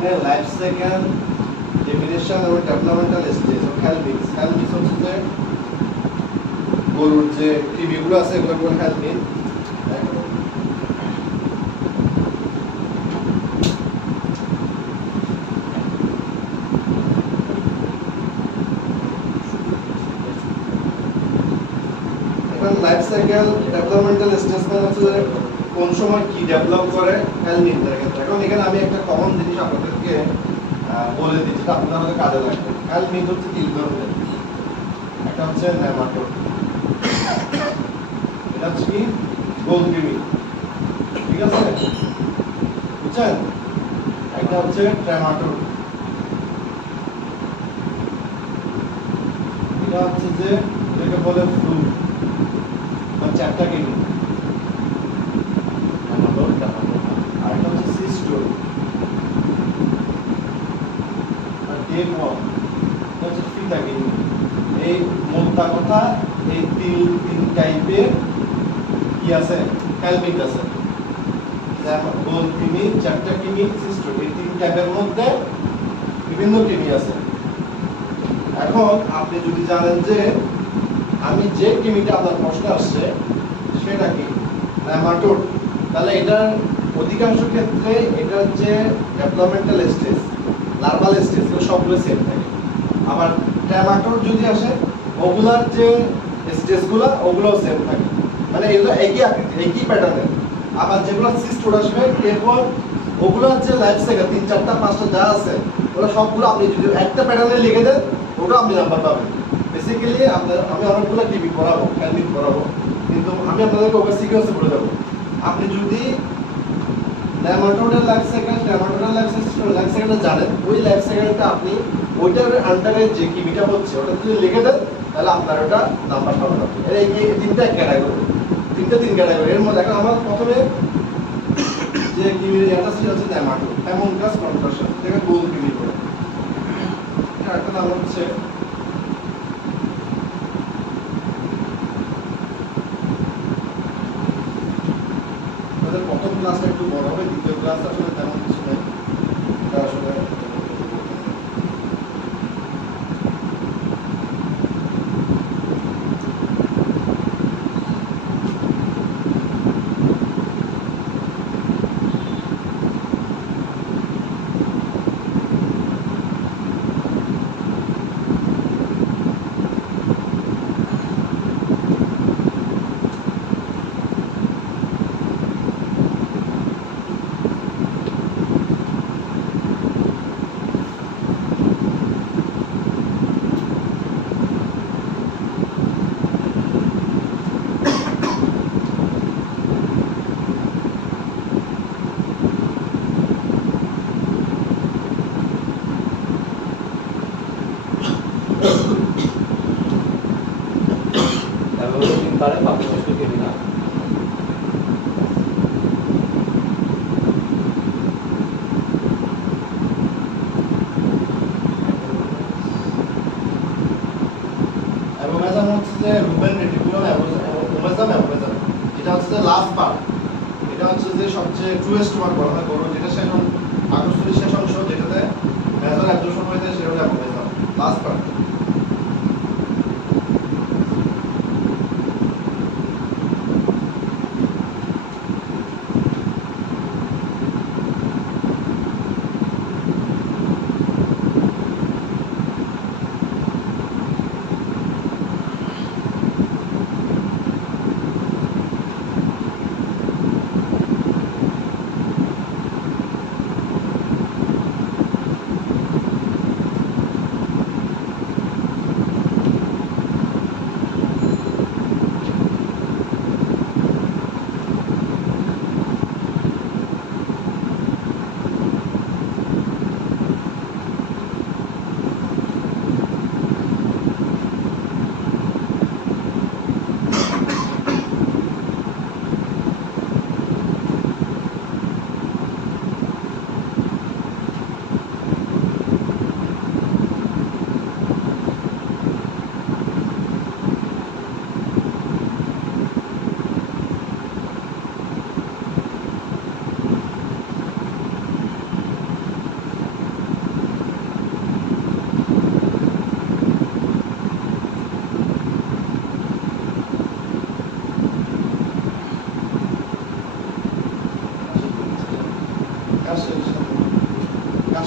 এখানে life cycle definition এবং developmental stage ও health mix হচ্ছে যে গরুর যে কৃমিগুলো আছে এগুলো কোন health mix life cycle developmental stage মানে হচ্ছে যে কোন সময় কি ডেভেলপ করে হেলথ মিক্সের ক্ষেত্রে। এখন এখানে আমি একটা কমন জিনিস আপনাদেরকে বলে দিই যেটা আপনাদের কাজে লাগবে। হেলথ মিক্স হচ্ছে তিন ধরনের, একটা হচ্ছে নেমাটোড, এটা হচ্ছে কি গোলকৃমি, ঠিক আছে বুঝছেন, একটা হচ্ছে ট্রেমাটোড, এটা হচ্ছে যে এটাকে বলে ফ্লু বা চ্যাপ্টা কৃমি, আর এটা হচ্ছে সিস্টোড আর ডেমওয়ার্ম, এটা হচ্ছে ফিতা কৃমি। এই মোদ্দা কথা এই তিন টাইপের কি আছে হেলমিক আছে, যেমন গোলকৃমি, চ্যাপ্টা কৃমি, সিস্টোড, এই তিন টাইপের মধ্যে বিভিন্ন কৃমি আছে। এখন আপনি যদি জানেন যে আমি যে কৃমিটা আপনার প্রশ্ন আসছে সেটা কি নেমাটোড, তাহলে এটার অধিকাংশ ক্ষেত্রে এটা হচ্ছে ডেভেলপমেন্টাল স্টেজ, লার্ভাল স্টেজ, সবগুলো সেম থাকে। আবার ট্রেমাটোড যদি আসে ওগুলার যে স্টেজগুলো ওগুলোও সেম থাকে, মানে এগুলো একই আকৃতি একই প্যাটার্নের। আবার যেগুলো সিস্টোড আসবে এরপর ওগুলোর যে লাইফ সাইকেল 3, 4, 5টা যা আছে ওগুলো সবগুলো আপনি যদি একটা প্যাটার্নে লিখে দেন ওটা আপনি নাম্বার পাবেন। বেসিক্যালি আমি অনেকগুলো টিভি পড়াবো, ক্যালমিক পড়াবো, কিন্তু আমি আপনাদেরকে ওকে সিকোয়েন্সে বলে দেবো। আপনি যদি নেমাটোডের লাইফ সাইকেল, ট্রেমাটোডের লাইফ সাইকেলটা জানেন, ওই লাইফ সাইকেলটা আপনি ওইটার আন্ডারে যে কিমিটা হচ্ছে ওটা যদি লিখে দেন তাহলে আপনার ওটা নাম্বার পাবেন। এই তিনটা ক্যাটাগরি, তিন ক্যাটাগরি। এর মধ্যে এখন আমার প্রথমে যে কিমির এটা সেটা হচ্ছে নেমাটোড, হেমনকাস কনভার্সন, যেটা গোল কিমি করে। এটা একটা নাম হচ্ছে প্রথম ক্লাসটা একটু বড় হবে, দ্বিতীয় ক্লাস আসলে তেমন কিছু নেই, এটা আসলে সবচেয়ে ট্রুয়েস্ট ওয়ান বলা হয় গরু, যেটা শেষ আকর্ষণীয় শেষ অংশ, যেটাতে মেজর অ্যাবজর্পশন হয়ে যায়, সেটা হলো লাস্ট পার্ট।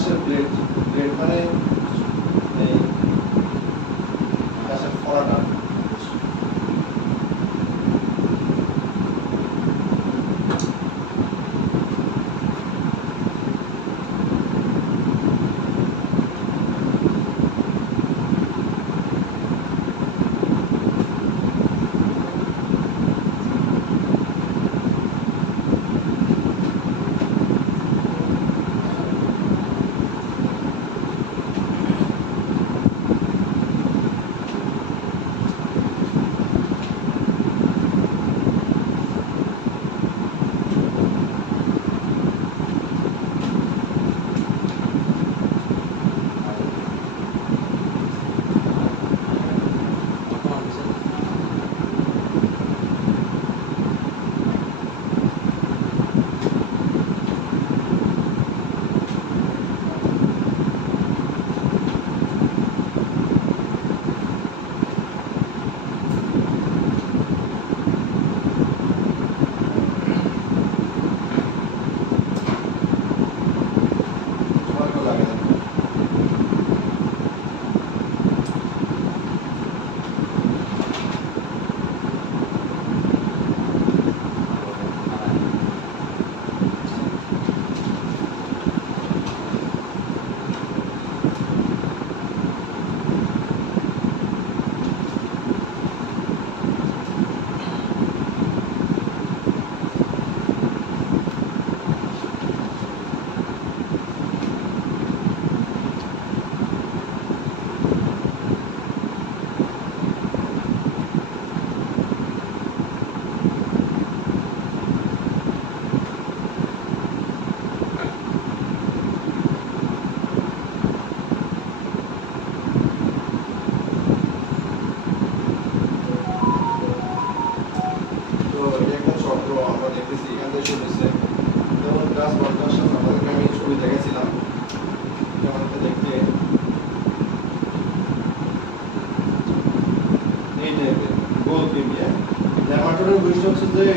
ঘাসের ব্লেড, ব্লেড মানে এই ঘাসের ফড়াটা।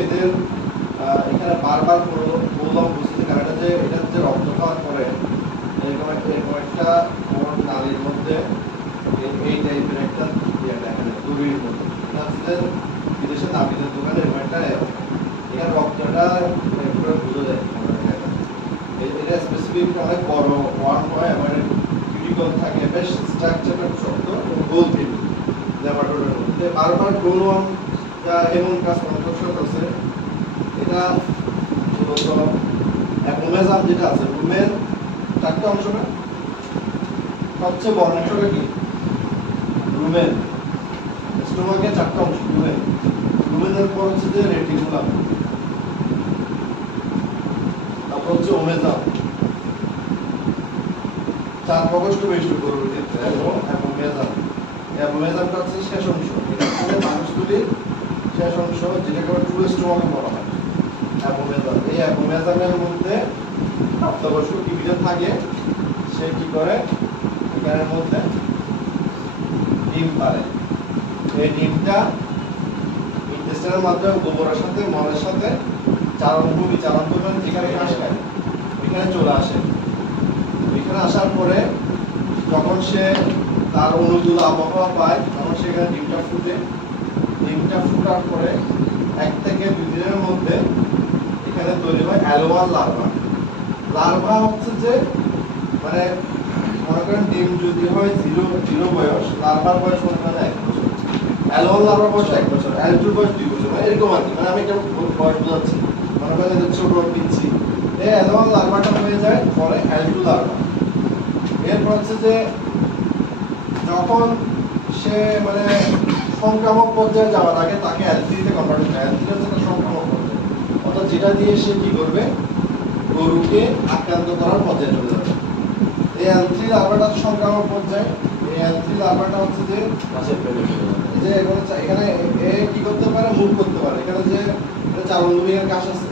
এদের এখানে বারবার বললাম বুঝতে কারণটা যে এটা যে রক্ত খাওয়ার পরে এরকম একটা নালীর মধ্যে এই টাইপের একটা এখানে দড়ির মধ্যে এটা হচ্ছে বিদেশে নাবিদের দোকানে এরকম একটা এখানে রক্তটা পুরো বুঝে যায় এটা স্পেসিফিক অনেক বড় ওয়ার্ম হয় এবং ক্রিটিক্যাল থাকে বেশ স্ট্রাকচারটা শক্ত এবং গোল ফিল ল্যাবরেটরির মধ্যে বারবার গ্রোনোয়াম যা এমন কাজ করতেছে এটা মূলত অ্যাপোমেজাম যেটা আছে রুমের চারটা অংশ না সবচেয়ে বড় অংশটা কি রুমেন স্টোমাকের চারটা অংশ রুমেন রুমেনের পর হচ্ছে যে রেটিকুলাম তারপর হচ্ছে ওমেজাম চার প্রকোষ্ঠ বিশিষ্ট গরুর ক্ষেত্রে এবং অ্যাপোমেজাম অ্যাপোমেজামটা হচ্ছে শেষ অংশ এটা হচ্ছে মানুষগুলির শেষ অংশ যেটাকে ট্রু স্টোমাক বলা হয় অ্যাপোমেজাম এই অ্যাপোমেজামের মধ্যে প্রাপ্তবয়স্ক কিবিটা থাকে সে কি করে এখানের মধ্যে ডিম পারে এই ডিমটা ইন্টেস্টাইনের মাধ্যমে গোবরের সাথে মলের সাথে চারণভূমি মানে যেখানে ঘাস খায় এখানে চলে আসে এখানে আসার পরে যখন সে তার অনুকূল আবহাওয়া পায় তখন সেখানে ডিমটা ফুটে ডিমটা ফুটার পরে 1 থেকে 2 দিনের মধ্যে এখানে তৈরি হয় অ্যালোয়াল লার্ভা লার্ভা হচ্ছে যে মানে মনে করেন ডিম যদি হয় জিরো বয়স লার্ভার বয়স মনে করেন 1 বছর অ্যালোয়াল লার্ভার বয়স 1 বছর অ্যালটুর বয়স 2 বছর এরকম আর কি মানে আমি কেমন বয়স বোঝাচ্ছি মনে করেন যে ছোট পিচ্ছি এই অ্যালোয়াল লার্ভাটা হয়ে যায় পরে অ্যালটু লার্ভা এরপর হচ্ছে যে যখন সে মানে সংক্রামক পর্যায়ে যাওয়ার আগে তাকে অ্যালথ্রিতে কনভার্ট করতে হয় অ্যালথ্রি হচ্ছে একটা সংক্রামক পর্যায়ে অর্থাৎ যেটা দিয়ে সে কি করবে গরুকে আক্রান্ত করার পর্যায়ে চলে যাবে এই অ্যালথ্রি লার্ভাটা সংক্রামক পর্যায়ে এই অ্যালথ্রি লার্ভাটা হচ্ছে যে যে এখানে এ কি করতে পারে মুভ করতে পারে এখানে যে চারণভূমির ঘাস আছে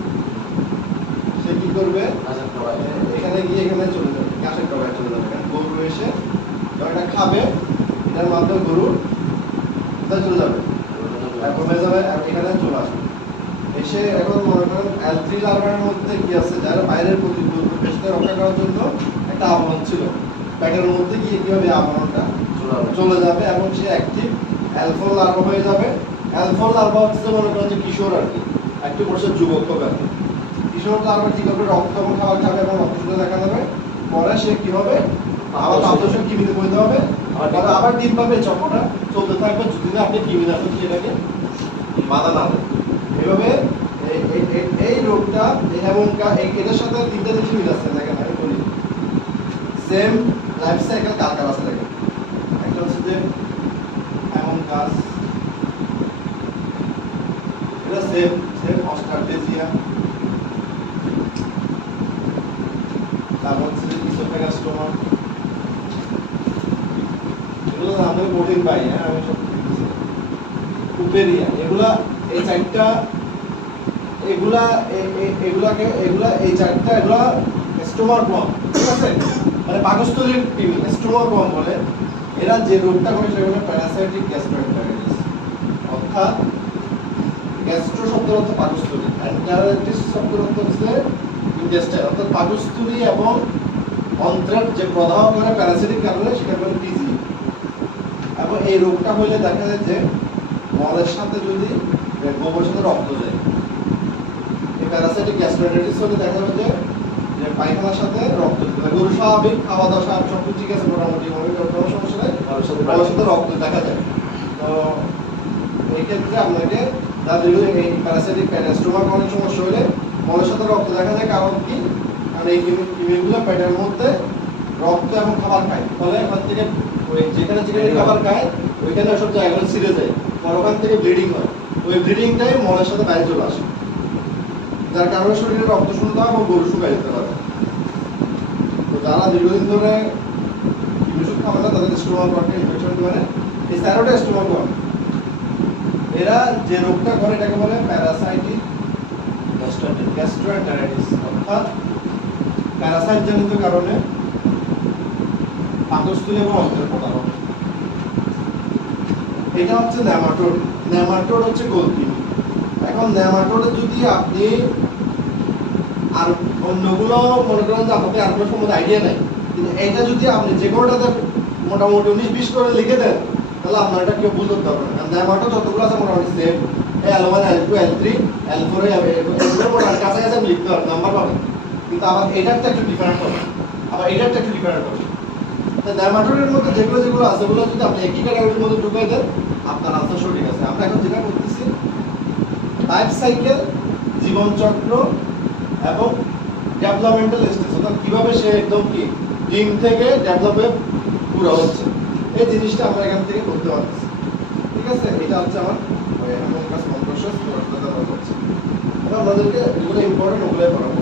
সে কি করবে এখানে গিয়ে এখানে চলে যাবে ঘাসের ডগায় চলে যাবে এখানে গরু এসে এটা খাবে এটার মাধ্যমে গরু চলে যাবে কমে যাবে আর এখানে চলে আসবে এসে এখন মনে করেন অ্যালথ্রি লার্ভার মধ্যে কি আছে যারা বাইরের পরিবেশকে রক্ষা করার জন্য একটা আবরণ ছিল, প্যাটের মধ্যে গিয়ে কি হবে আবরণটা চলে যাবে এবং সে অ্যাক্টিভ অ্যালফল লার্ভা হয়ে যাবে। অ্যালফল লার্ভা হচ্ছে মনে করেন যে কিশোর আর কি, একটু বছর যুবক হবে। কিশোর লার্ভা কি করবে, রক্ত এবং খাবার খাবে এবং রক্ত শুধু দেখা যাবে, পরে সে কি হবে আবার তাপদর্শন কিমিতে বইতে হবে, আবার ডিম পাবে, চক্রটা চলতে থাকবে যদি না আপনি কিমি না সেটাকে বাধা না দেন। এভাবে এই রোগটা এবং এটার সাথে তিনটা জিনিস মিল আছে, দেখেন আমি বলি সেম লাইফ সাইকেল কার কার আছে দেখেন। একটা হচ্ছে যে এমন কাজ, এটা সেম সেম অস্ট্রালটেজিয়া, তারপর হচ্ছে ইসোফেগাস্টোমা, এগুলো আমাদের প্রোটিন পাই, হ্যাঁ আমি সব উপেরিয়া, এগুলা এই চারটা এগুলা এই চারটা এগুলা স্টোমাটোম, ঠিক আছে, মানে পাকস্থলীর কৃমি স্টোমাটোম বলে। এরা যে রোগটা করে সেটা হলো প্যারাসাইটিক গ্যাস্ট্রোএন্টারাইটিস, অর্থাৎ গ্যাস্ট্রো শব্দের অর্থ পাকস্থলী, এন্টারাইটিস শব্দের অর্থ হচ্ছে ইন্টেস্টাইন, অর্থাৎ পাকস্থলী এবং অন্ত্রের যে প্রদাহ করে প্যারাসাইটিক কারণে সেটা বলে পিজি। এবং এই রোগটা হলে দেখা যায় যে মলের সাথে যদি গোবরের সাথে রক্ত যায়, এই প্যারাসাইটিক গ্যাস্ট্রোএন্টারাইটিস হলে দেখা যাবে যে পায়খানার সাথে রক্ত, গরু স্বাভাবিক খাওয়া দাওয়া সব ঠিক আছে মোটামুটি, কোনো সমস্যা নেই, মলের সাথে রক্ত দেখা যায়। তো এই ক্ষেত্রে আপনাকে যাদের এই প্যারাসাইটিক প্যারাস্টোমার অনেক সমস্যা হলে মলের সাথে রক্ত দেখা যায়, কারণ কি, কারণ এই কৃমিগুলো পেটের মধ্যে রক্ত এবং খাবার খায়, ফলে এখান থেকে যেখানে যেখানে খাবার খায় ওইখানে সব জায়গাগুলো ছিঁড়ে যায়, পরে ওখান থেকে ব্লিডিং হয়, ওই ব্লিডিংটাই মলের সাথে বাইরে চলে আসে, যার কারণে শরীরে রক্ত শূন্যতা এবং গরু শুকায় যেতে পারে। তো যারা দীর্ঘদিন ধরে ওষুধ খাবে না তাদের স্টোমাক ইনফেকশন হতে পারে। এই স্যারোটা স্টোমাক, এরা যে রোগটা করে এটাকে বলে প্যারাসাইটিক গ্যাস্ট্রোএন্টারাইটিস, অর্থাৎ প্যারাসাইট জনিত কারণে পাকস্থলী এবং অন্ত্রের প্রদাহ। এটা হচ্ছে নেমাটোড। নেমাটোড হচ্ছে গোলকৃমি। এখন নেমাটোডে যদি আপনি আর অন্যগুলো মনে করেন যে আপনাদের আর কোনো সম্বন্ধে আইডিয়া নেই, কিন্তু এটা যদি আপনি যে কোনোটাতে মোটামুটি 19-20 করে লিখে দেন তাহলে আপনার এটা কেউ বুঝতে পারবে না। কারণ নেমাটোড যতগুলো আছে মোটামুটি same, L1 L2 L3 L4 এগুলো মোটামুটি কাছাকাছি আপনি লিখতে পারবেন, নাম্বার পাবেন, কিন্তু আবার এটারটা একটু ডিফারেন্ট হবে, আবার এটারটা একটু ডিফারেন্ট হবে। নেমাটোডের মধ্যে যেগুলো যেগুলো আছে ওগুলো যদি আপনি একই ক্যাটাগরির মধ্যে ঢুকাই দেন আপনার আনসার সঠিক আছে। আমরা এখন যেটা করতেছি লাইফ সাইকেল, জীবনচক্র এবং ডেভেলপমেন্টাল স্টেজ, অর্থাৎ কিভাবে সে একদম কি ডিম থেকে ডেভেলপে পুরো হচ্ছে, এই জিনিসটা আমরা এখান থেকে করতে পারতেছি, ঠিক আছে। এটা হচ্ছে আমার এমন কাজ কনফারেন্স করতে আপনাদেরকে যেগুলো ইম্পর্টেন্ট ওগুলোই পড়াবো।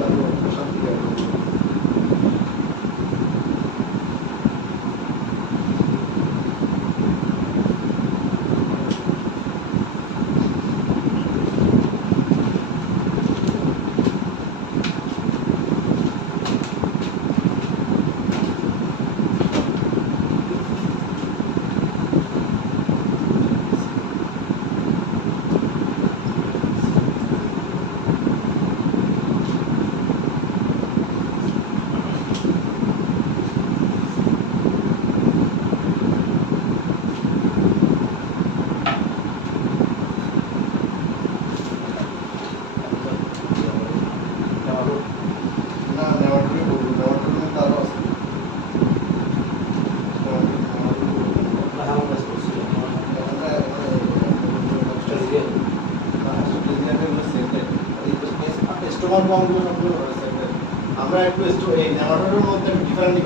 আমরা একটু এই নেমাটোডের মধ্যে ডিফারেন্ট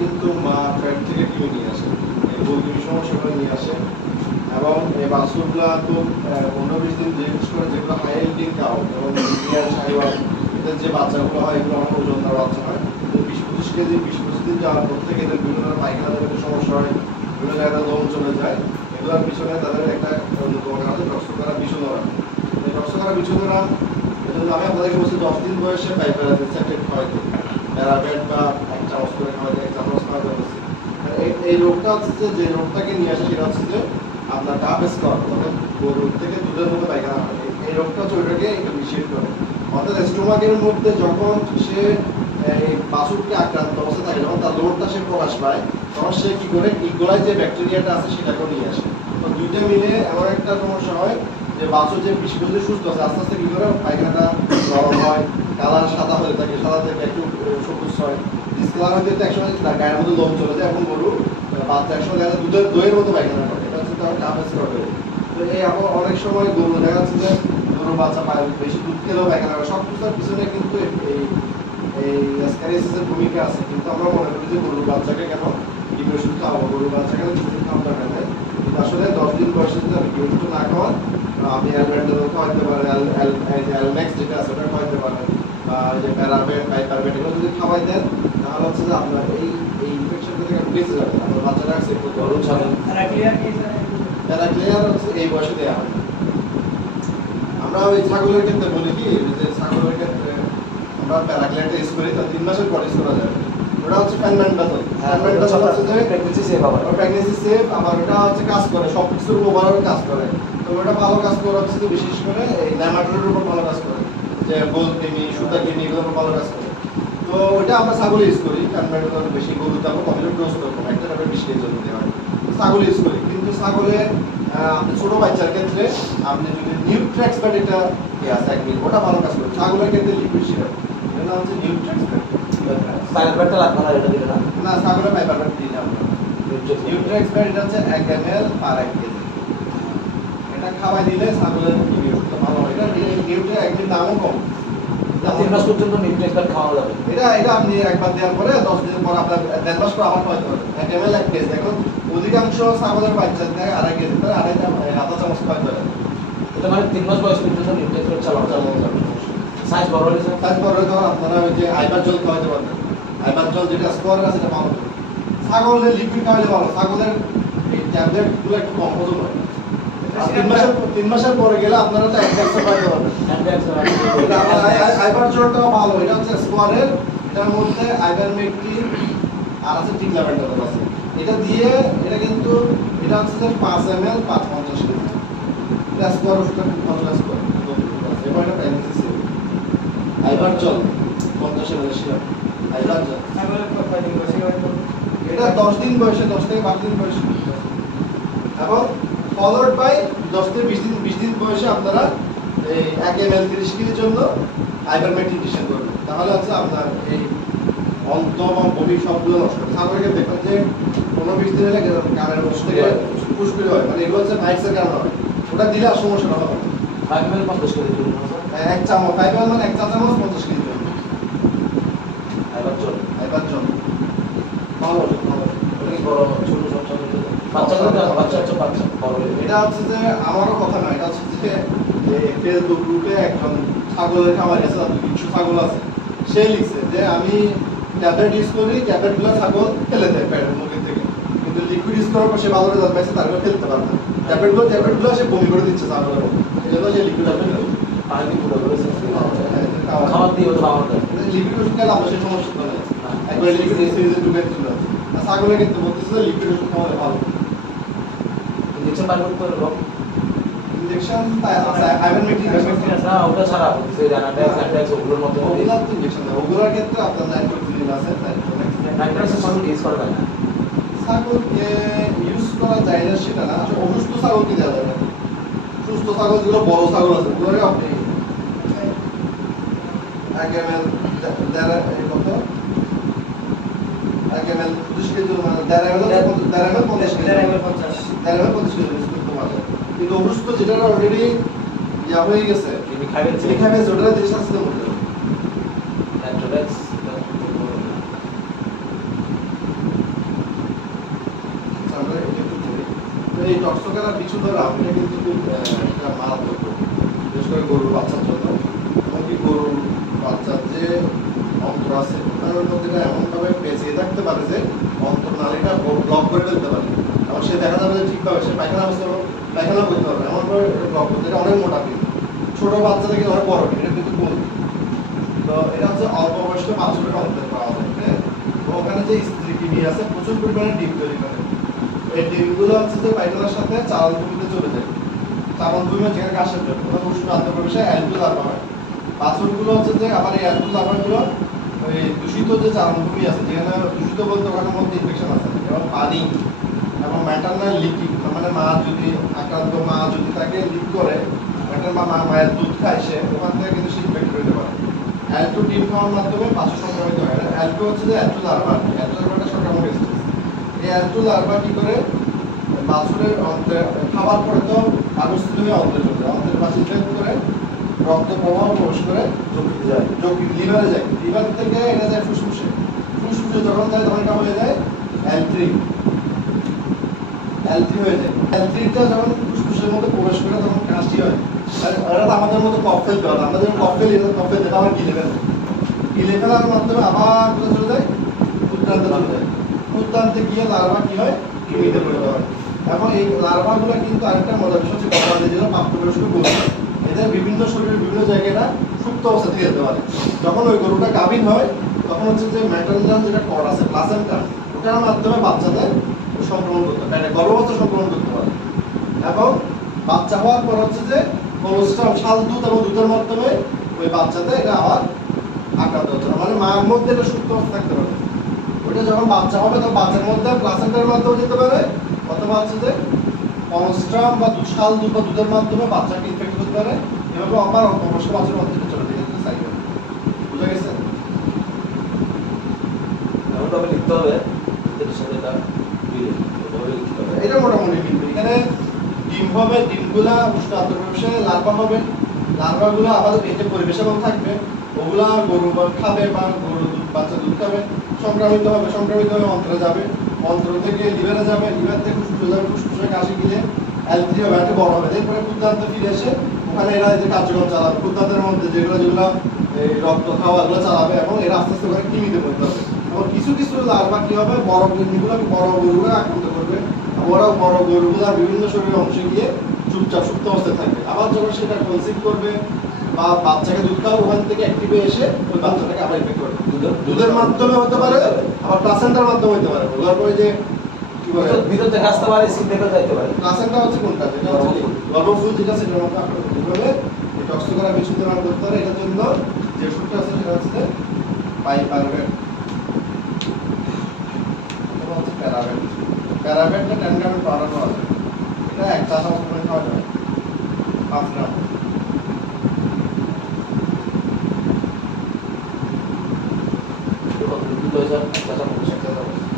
কিন্তু মা পেট থেকে কিনে নিয়ে আসে, এই বলকির সমস্যাগুলো নিয়ে আসে। এবং এই বাছুরগুলা তো 15-20 দিন, বিশেষ করে যেগুলো হাই ইল্ডিং কাউ এবং ইন্ডিয়ান শাহিওয়াল, এদের যে বাচ্চাগুলো হয় এগুলো অনেক ওজনদার বাচ্চা হয়। 20-25 কেজি 20-25 দিন যাওয়ার পর থেকে এদের বিভিন্ন পায়খানা জনিত সমস্যা হয়, বিভিন্ন জায়গায় লোম চলে যায়। এগুলোর পিছনে তাদের একটা কারণ আছে রক্ত করা বিছুনরা। এই রক্ত করা বিছুনরা আমি আপনাদেরকে বলছি 10 দিন বয়সে পাইপ্যারাসাইট খাওয়াইতে, প্যারাবেট বা 1 চামচ করে খাওয়াইতে, 1 চামচ খাওয়াইতে বলছি। এই রোগটা হচ্ছে যে রোগটাকে নিয়ে আসে সেটা হচ্ছে যে আপনার ডাব স্কর, মানে গরুর থেকে দুধের মধ্যে পায়খানা হয়। এই রোগটা হচ্ছে ওইটাকে একটু নিষেধ করে। অর্থাৎ স্টোমাকের মধ্যে যখন সে এই বাছুরকে আক্রান্ত অবস্থা থাকে, যখন তার লোডটা সে প্রকাশ পায়, তখন সে কি করে ইগোলায় যে ব্যাকটেরিয়াটা আছে সেটাকেও নিয়ে আসে। তো দুইটা মিলে এমন একটা সমস্যা হয় যে বাছুর যে বিষ পর্যন্ত সুস্থ আছে, আস্তে আস্তে কি করে পায়খানাটা গরম হয়, কালার সাদা হয়ে থাকে, সাদা থেকে একটু সবুজ হয়, ডিসকালার হয়ে যেতে একসময় গায়ের মধ্যে লোম চলে যায়। এখন গরু বাচ্চা একসময় দেখা যায় দুধের দইয়ের মতো পায়খানা করে, এটা হচ্ছে তার ডাব স্কর হয়ে। তো এই এখন অনেক সময় গরু দেখা যাচ্ছে যে গরুর বাচ্চা পায় বেশি দুধ খেলেও পায়খানা করে, সব কিছুর পিছনে কিন্তু এই অ্যাসকারিয়াসিসের ভূমিকা আছে। কিন্তু আমরা মনে করি যে গরুর বাচ্চাকে কেন ডিমের ওষুধ খাওয়াবো, গরুর বাচ্চাকে ওষুধ খাওয়ার দরকার নেই। কিন্তু আসলে 10 দিন বয়সে যদি আপনি ওষুধ না খাওয়ান, আপনি অ্যালবেন্ডাজল খাওয়াইতে পারেন, অ্যালম্যাক্স যেটা আছে ওটা খাওয়াইতে পারেন, বা যে প্যারাবেট পাইপারবেট এগুলো যদি খাওয়াই দেন, তাহলে হচ্ছে যে আপনার এই ইনফেকশনটা থেকে আপনি বেঁচে যাবেন। আপনার বাচ্চারা আছে একটু গরম ছাড়েন, প্যারাক্লিয়ার হচ্ছে এই বয়সে দেওয়া হয়। আমরা ওই ছাগলের ক্ষেত্রে বলি কি যে ছাগলের ক্ষেত্রে আমরা প্যারাক্লিয়ারটা ইউজ করি, তো 3 মাসের পর ইউজ করা যাবে। ওটা হচ্ছে ফ্যানম্যান্ডাজল। ফ্যানম্যান্ডাজল হচ্ছে যে প্রেগন্যান্সি সেফ, আবার ওটা হচ্ছে কাজ করে সব কিছুর ওভারঅল কাজ করে। তো ওটা ভালো কাজ করে হচ্ছে যে বিশেষ করে এই নেমাটোডের উপর ভালো কাজ করে, যে গোলকৃমি, সুতাকৃমি এগুলোর উপর ভালো কাজ করে। তো ওটা আমরা ছাগল ইউজ করি, ফ্যানম্যান্ডাজল বেশি, গরুতে আমরা কমিউনিটি ডোজ করবো, একটা টাকা 20 কেজি জন্য দেওয়া হয়, ছাগল ইউজ করি। কিন্তু ছাগলে আপনি ছোট বাচ্চার ক্ষেত্রে আপনি যদি নিউট্রেক্স ব্যাট এটা আছে 1 মিলি, ওটা ভালো কাজ করে। ছাগলের ক্ষেত্রে লিকুইড সিরাপ, এটা নাম হচ্ছে নিউট্রেক্স ব্যাট। পাইপারবেটটা লাগবে না, এটা দিলে না? না, ছাগলের পাইপারবেট দিই না আমরা। নিউট্রেক্স ব্যাট এটা হচ্ছে 1 ml পার 1 কেজি। এটা খাওয়াই দিলে ছাগলের ওষুধটা ভালো হয়। এটা নিউট্রেক্স একদিন দামও কম, 3 মাস পর্যন্ত নিউট্রেক্স ব্যাট খাওয়ানো যাবে। এটা আপনি একবার দেওয়ার পরে 10 দিন পর আপনার 1.5 মাস পর আবার খাওয়াতে পারবেন। 1 ml 1 কেজি। এখন অধিকাংশ ছাগলের বাচ্চা দেয় 2.5 কেজি, তার 2.5 চামচ খাওয়াতে পারেন। এটা মানে 3 মাস বয়স পর্যন্ত নিউট্রেক্স ব্যাট চালানো যাবে। সাইজ বড় হলে তখন আপনারা ওই যে আইবার জল খাওয়াতে পারবেন। আইবার জল যেটা স্কোয়ার আছে সেটা ভালো। ছাগলের লিকুইড খাওয়ালে ভালো, ছাগলের এই ট্যাবলেটগুলো একটু কম ওজন হয়। 3 মাসের পরে গেলে আপনারা তো অ্যাডভান্স পাইতে পারবেন। আইবার জলটাও ভালো, এটা হচ্ছে স্কোয়ারের, এটার মধ্যে আইভারমেকটিন আর আছে টিকলাভেন্ডাজল আছে। এটা দিয়ে এটা কিন্তু এটা হচ্ছে যে 5 ml 550 কেজি। এটা স্কোয়ার ওষুধটা খুব ভালো কাজ করে। এবার এটা প্রেগন্যান্সি সেফ। আইবার জল 50 ml সিরাপ। আইবার জল এটা 10 দিন বয়সে, 10 থেকে 12 দিন বয়সে, এবং ফলোড বাই 10 থেকে 20 দিন বয়সে আপনারা এই 1 ml 30 কেজির জন্য আইভারমেকটিন ডিসিশন করবেন। তাহলে হচ্ছে আপনার এই অন্ত বা বমি সবগুলো নষ্ট হবে। ছাগলকে দেখবেন যে 15-20 দিন হলে কানের নষ্ট থেকে ফুসকুড়ি হয়, মানে এগুলো হচ্ছে ভাইরাসের কারণে হয়। ওটা দিলে আর সমস্যা হবে না। 5 ml 50 কেজি জন্য 1 চামচ 5 ml মানে 1 চা চামচ 50 কেজি জন্য আইবার জল ভালো। এটা কি বড় ছোট সব বাচ্চা বড়। এটা হচ্ছে যে আমারও কথা নয়, এটা হচ্ছে যে ফেসবুক গ্রুপে একজন ছাগলের খামার আছে, কিছু ছাগল আছে, সে লিখছে যে আমি ট্যাবলেট ইউজ করি, ট্যাবলেটগুলো ছাগল ফেলে দেয় পেটের মুখের থেকে, কিন্তু লিকুইড ইউজ করার পর সে ভালো রেজাল্ট পাইছে, তারপরে ফেলতে পারে না। ট্যাবলেটগুলো সে বমি করে দিচ্ছে ছাগলের, এই জন্য সে লিকুইড ট্যাবলেট পানি পুরো করে খাবার দিয়ে ওটা খাওয়ানো যায়। লিকুইড ওষুধ খেলে আমরা সেই সমস্যা নেই, একবার লিকুইড সিরিজে ঢুকে দিচ্ছিল। ছাগলের ক্ষেত্রে বলতেছে যে লিকুইড ওষুধ খাওয়ালে ভালো। ইনজেকশন পার করতে পারবো? ইনজেকশন আইভারমেকটিন না, ওটা ছাড়া যে অ্যানাডাক্স অ্যান্ডাক্স ওগুলোর মধ্যে ওগুলো তো ইনজেকশন না, ওগুলোর ক্ষেত্রে আপনার নাইট্রোজেন আছে, নাইট্রোজেন ছাগল ইউজ করা যায় না। ছাগলকে ইউজ করা যায় না সেটা না, অসুস্থ ছাগলকে দেওয়া যাবে না। সুস্থ ছাগল যেগুলো বড় ছাগল আছে ওগুলোকে আপনি 1 ml কত 1 ml 25 কেজি মানে 1.5 ml 50 কেজি ইউজ করতে পারবেন। কিন্তু অসুস্থ যেটা অলরেডি ইয়া হয়ে গেছে, খাবে ওটা দেশ আসতে মধ্যে এই টক্সোকারা বিছু ধরা এটা কিন্তু খুব একটা মারাত্মক রোগ, বিশেষ করে গরুর বাচ্চার জন্য। এমনকি গরুর বাচ্চার যে অন্তর আছে ওটার মধ্যে এমনভাবে পেঁচিয়ে থাকতে পারে যে অন্তর নালীটা ব্লক করে ফেলতে পারে, এবং সে দেখা যাবে যে ঠিকভাবে সে পায়খানা করতে পারবে, এমনভাবে ব্লক করতে, এটা অনেক মোটা কিন্তু ছোট বাচ্চা থেকে অনেক বড়, এটা কিন্তু কোন। তো এটা হচ্ছে অল্প বয়স্ক বাছুরের অন্তর পাওয়া যায়, হ্যাঁ। তো ওখানে যে স্ত্রী কৃমি আছে প্রচুর পরিমাণে ডিম তৈরি করে। এই ডিমগুলো হচ্ছে যে পায়খানার সাথে চারণ ভূমিতে চলে যায়। চারণ ভূমি যেখানে ঘাসের জন্য ওখানে উষ্ণ আর্দ্র পরিবেশে অ্যালগু লার্ভা হয়। বাছুরগুলো হচ্ছে যে আবার এই অ্যালগু লার্ভাগুলো ওই দূষিত যে চারণ ভূমি আছে, যেখানে দূষিত বলতে ওখানের মধ্যে ইনফেকশন আছে, এবং পানি এবং ম্যাটারনাল লিকিং, মানে মা যদি আক্রান্ত মা যদি তাকে লিক করে, মায়ের দুধ খায় সে, ওখান থেকে কিন্তু সে ইনফেক্ট হতে পারে। অ্যালটো ডিম খাওয়ার মাধ্যমে বাছুর সংক্রমিত হয়। অ্যালটো হচ্ছে যে অ্যালটো লার্ভা, অ্যালটো লার্ভাটা সংক্রামক স্টেজ। এই অ্যালটো লার্ভা কি করে বাছুরের অন্ত্রে খাবার পরে তো আগুস্থিত হয়ে অন্ত্রে চলে যায়, অন্ত্রের পাশে করে রক্ত প্রবাহ প্রবেশ করে লিভারে যায়, লিভার থেকে এটা যায় ফুসফুসে, ফুসফুসে যখন যায় তখন এটা হয়ে যায় L3 হয়ে যায়। L3টা যখন ফুসফুসের মধ্যে প্রবেশ করে তখন কাশি হয়। আর এটা আমাদের মতো কফ ফেলতে হয়, আমাদের কফ ফেল, এটা কফ ফেল, এটা আবার গিলে ফেলার মাধ্যমে আবার কোথায় চলে যায়, উদ্যান্তে চলে যায়। উদ্যান্তে গিয়ে লার্ভা কি হয়, কৃমিতে পরিণত হয়। এবং এই লার্ভাগুলো কিন্তু আরেকটা মজার বিষয় হচ্ছে গবাদি যেটা প্রাপ্তবয়স্ক গরু, এদের বিভিন্ন শরীরের বিভিন্ন জায়গাটা সুপ্ত অবস্থা থেকে যেতে পারে। যখন ওই গরুটা গাভীন হয় তখন হচ্ছে যে ম্যাটারনাল যেটা কর্ড আছে, প্লাসেন্টা, ওটার মাধ্যমে বাচ্চাদের সংক্রমণ করতে পারে, গর্ভপাত সংক্রমণ করতে পারে। এবং বাচ্চা হওয়ার পর হচ্ছে যে কোলোস্ট্রাম, শাল দুধ এবং দুধের মাধ্যমে ওই বাচ্চাতে এটা আবার আক্রান্ত হচ্ছে, মানে মায়ের মধ্যে এটা সুপ্ত অবস্থা থাকতে পারে। ওইটা যখন বাচ্চা হবে তখন বাচ্চার মধ্যে প্লাসেন্টার মাধ্যমে যেতে পারে, অথবা হচ্ছে যে কোলোস্ট্রাম বা শাল দুধ বা দুধের মাধ্যমে বাচ্চাকে ইনফেক্ট করতে পারে। এভাবে আবার অবশ্য বাচ্চার মধ্যে চলে যায় সাইকেল। বুঝা গেছে? এমনভাবে লিখতে হবে এটা মোটামুটি কিন্তু এখানে ডিম হবে, ডিমগুলা উষ্ণ আর্দ্র পরিবেশে লার্ভা হবে, লার্ভাগুলো আমাদের পেটে পরিবেশে থাকবে, ওগুলা গরু খাবে বা গরু বাচ্চা দুধ খাবে, সংক্রামিত হবে অন্ত্রে যাবে, অন্ত্র থেকে লিভারে যাবে, লিভার থেকে ফুসফুসে যাবে, ফুসফুসে কাশি গিলে L3 হবে, একটা বড় হবে, এরপরে ক্ষুদ্রান্তে ফিরে এসে ওখানে এরা এদের কার্যক্রম চালাবে, ক্ষুদ্রান্তের মধ্যে যেগুলো এই রক্ত খাওয়া এগুলো চালাবে, এবং এরা আস্তে আস্তে করে কৃমিতে পরিণত হবে। এবং কিছু কিছু লার্ভা কি হবে, বড় কৃমিগুলো বড় গরুগুলো আক্রান্ত করবে, বড় গরুগুলো বিভিন্ন শরীরের অংশে গিয়ে চুপচাপ সুপ্ত অবস্থায় থাকবে। আবার যখন সেটা কনসিভ করবে বা বাচ্চাকে দুধ খাওয়া, ওখান থেকে অ্যাক্টিভে এসে ওই বাচ্চাটাকে আবার ইনফেক্ট করবে। দুধের মাধ্যমে হতে পারে, আবার প্লাসেন্টার মাধ্যমে হতে পারে। ওগুলোর পরে যে কি বলে ভিতর থেকে আসতে পারে, সিল থেকে যাইতে পারে। প্লাসেন্টা হচ্ছে কোনটা, যেটা হচ্ছে গর্ভফুল, যেটা সেটার মধ্যে আক্রমণ করবে। এই টক্সোকারা বিশুদ্ধ নাম করতে পারে। এটার জন্য যে ওষুধটা আছে সেটা হচ্ছে পাইপারভেট, অথবা হচ্ছে প্যারাভেট। প্যারাভেটটা 10 গ্রামের পাউডার পাওয়া যায়, এটা 1 চা চামচ করে খাওয়া যাবে, 5 গ্রাম।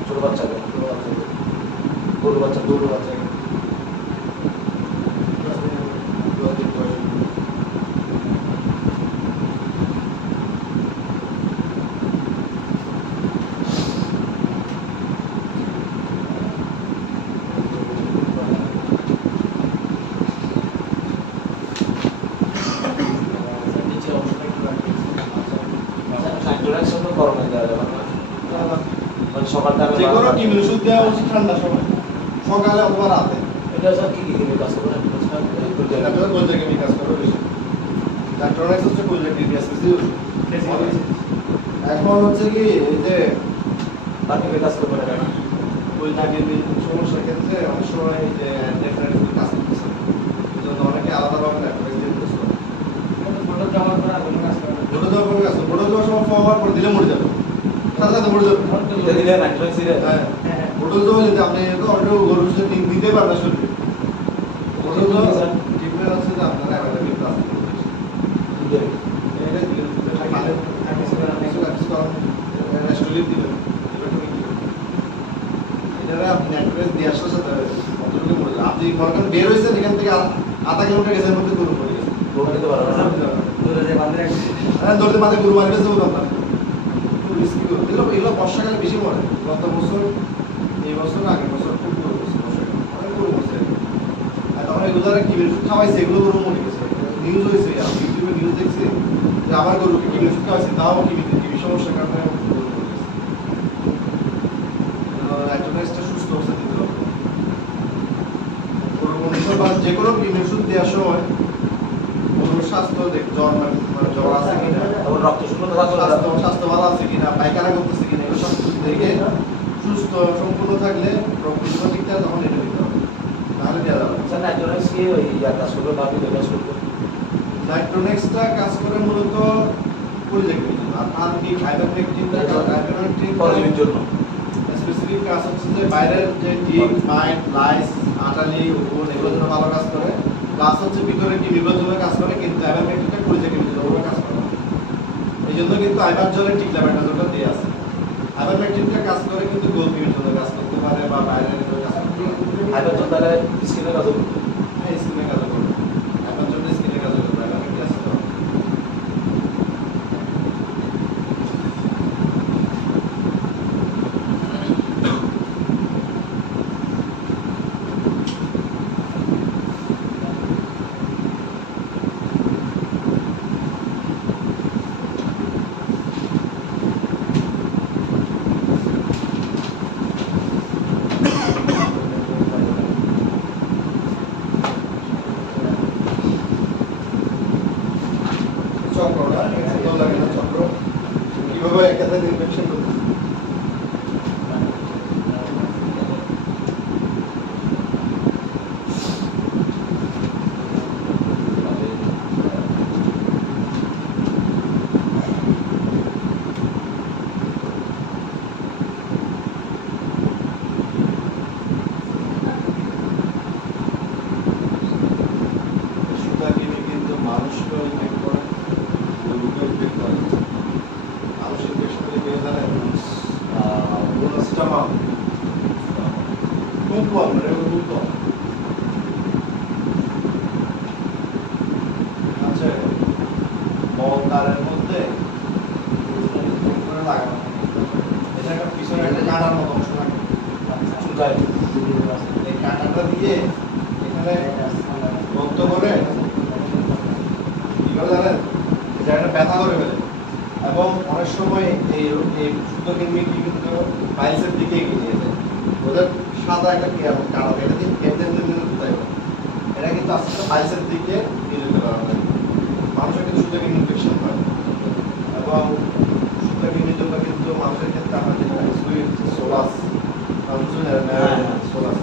ছোট বাচ্চা গরু বাচ্চা যে কোনো টিমের ওষুধ দেওয়া উচিত ঠান্ডার সময়, সকালে অথবা রাতে। এটা স্যার কি কাজ করে? এটা কোলজা কেমি কাজ করে বেশি। ডাক্তারনেক্স হচ্ছে কোলজা ডিডিএসপি ওষুধ। এখন হচ্ছে কি এই যে বাকি কাজ করবে না কেন? কোলজা কেমি সমস্যার ক্ষেত্রে অনেক সময় এই যে ডেফিনেটলি কাজ করতেছে, এজন্য অনেকে আলাদাভাবে ডাক্তারনেক্স দিয়ে দিতেছে। ফটো জমা করা কোনো কাজ করে না। ফটো দেওয়ার সময় ফরওয়ার্ড করে দিলে মরে যাবে, সাথে মরে যাবে। এটা দিলে নাইট্রোজেন সিরে হ্যাঁ, ফটো দেওয়া যদি আপনি তো অটো গরুর সাথে দিতে পারবেন শরীরে। ফটো দেওয়া ট্রিটমেন্ট আছে যে আপনারা অ্যাভেলেবল আছে। এটা দিলে ভালো রেস্টুরেন্ট দিবেন, এটা আপনি অ্যাড্রেস দিয়ে আসার সাথে কতটুকু মরে যাবে। আপনি মনে করেন বের হয়েছেন এখান থেকে আধা কিলোমিটার গেছেন মধ্যে গরু পড়ে গেছে, দৌড় দিতে পারবে না। দূরে যে বাঁধে রাখছে। হ্যাঁ, দৌড়তে মাঝে গরু মারি গেছে আপনার রিস্কি গরু। এগুলো বর্ষাকালে বেশি মরে। গত বছর, এই বছর, আগের বছর খুব গরু মরছে বর্ষাকালে, অনেক গরু মরছে। রেগুলার কি ওষুধ খাওয়াইছে এগুলো গরু মরে গেছে নিউজ হয়েছে আমি ইউটিউবে নিউজ দেখছি যে আমার গরুকে কি ওষুধ খাওয়াইছে তাও কি সমস্যার কারণে নাইট্রোনেক্সটা সুস্থ অবস্থা দিতে হবে যে কোনো ওষুধ দেওয়ার সময় গরুর স্বাস্থ্য জ্বর মানে জ্বর আছে কিনা রক্ত শূন্যতা স্বাস্থ্য ভালো আছে কিনা পায়খানা করতেছে কিনা এগুলো সব কিছু দেখে সুস্থ সম্পূর্ণ থাকলে রক্ত ঠিকঠাক তখন এটা দিতে হবে তাহলে দেওয়া যাবে স্যার নাইট্রোনেক্স কি ওই কাজ করবে বা আপনি কাজ করবে নাইট্রোনেক্সটা কাজ করে মূলত পরিচর্যার জন্য আর কি পরিচর্যার জন্য স্পেসিফিক কাজ হচ্ছে যে বাইরের যে টিক মাইট লাইস আটালি উপর এগুলোর জন্য ভালো কাজ করে প্লাস হচ্ছে ভিতরে কি নির্বাচনের কাজ করে কিন্তু অ্যাভারমেট্রিকটা পরিচর্যার জন্য ওরা কাজ করে এই জন্য কিন্তু আইবার জলে টিক ল্যাবেন্ডারটা দিয়ে আছে অ্যাভারমেট্রিকটা কাজ করে কিন্তু গোলকির জন্য কাজ করতে পারে বা বাইরের জন্য কাজ করতে পারে আইবার জল তাহলে স্কিনের কাজ করবে হ্যাঁ স্কিনের কাজ করবে আইবার জলে স্কিনের কাজ করবে অ্যাভারমেট্রিক কাজ করে ইনফেকশন করতে কিন্তু মানুষকে ইনফেক্ট করে গরুকে ইনফেক্ট করে মানুষ ইনফেকশন পেয়ে জানেন খুব কম খুব কম আচ্ছা মলদারের মধ্যে লাগানো এটা একটা পিছনে একটা কাঁটার মতো অংশ লাগে এই কাঁটাটা দিয়ে এখানে রক্ত করে কি করে জানেন এটা একটা ব্যথা করে ফেলে এবং অনেক সময় এই সুতো কিনবে কি কিন্তু পাইলসের দিকে এগিয়ে নিয়ে যায় ওদের সাদা একটা কারণ এটা দিয়ে কেটে কোথায় এটা কিন্তু আস্তে আস্তে পাইলসের দিকে নিয়ে যেতে পারা যায় মানুষের কিন্তু সুতো কিনে ইনফেকশন হয় এবং সুতো কিনের জন্য কিন্তু মানুষের ক্ষেত্রে আমরা যেটা সোলাস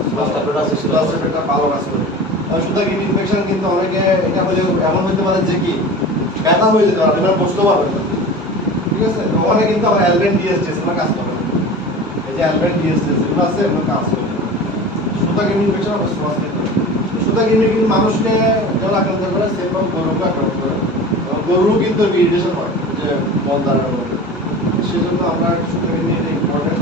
সোলাসটা ভালো কাজ করে সুতো কিনে ইনফেকশন কিন্তু অনেকে এটা হলে এমন হতে পারে যে কি ব্যথা হয়ে যেতে পারে এবার বসতে পারবে না ঠিক আছে ওখানে কিন্তু আমার অ্যালবেন ডিএসটি এগুলো কাজ করে এই যে অ্যালবেন ডিএসটি এগুলো আছে এগুলো কাজ করে সুতা কিডনি ইনফেকশন আবার সোয়াস খেতে সুতা কিডনি কিন্তু মানুষকে যেমন আক্রান্ত করে সেরকম গরুকে আক্রান্ত করে গরু কিন্তু ইরিটেশন হয় যে মল দাঁড়ানোর মধ্যে সেজন্য আমরা সুতা কিডনি এটা ইম্পর্টেন্ট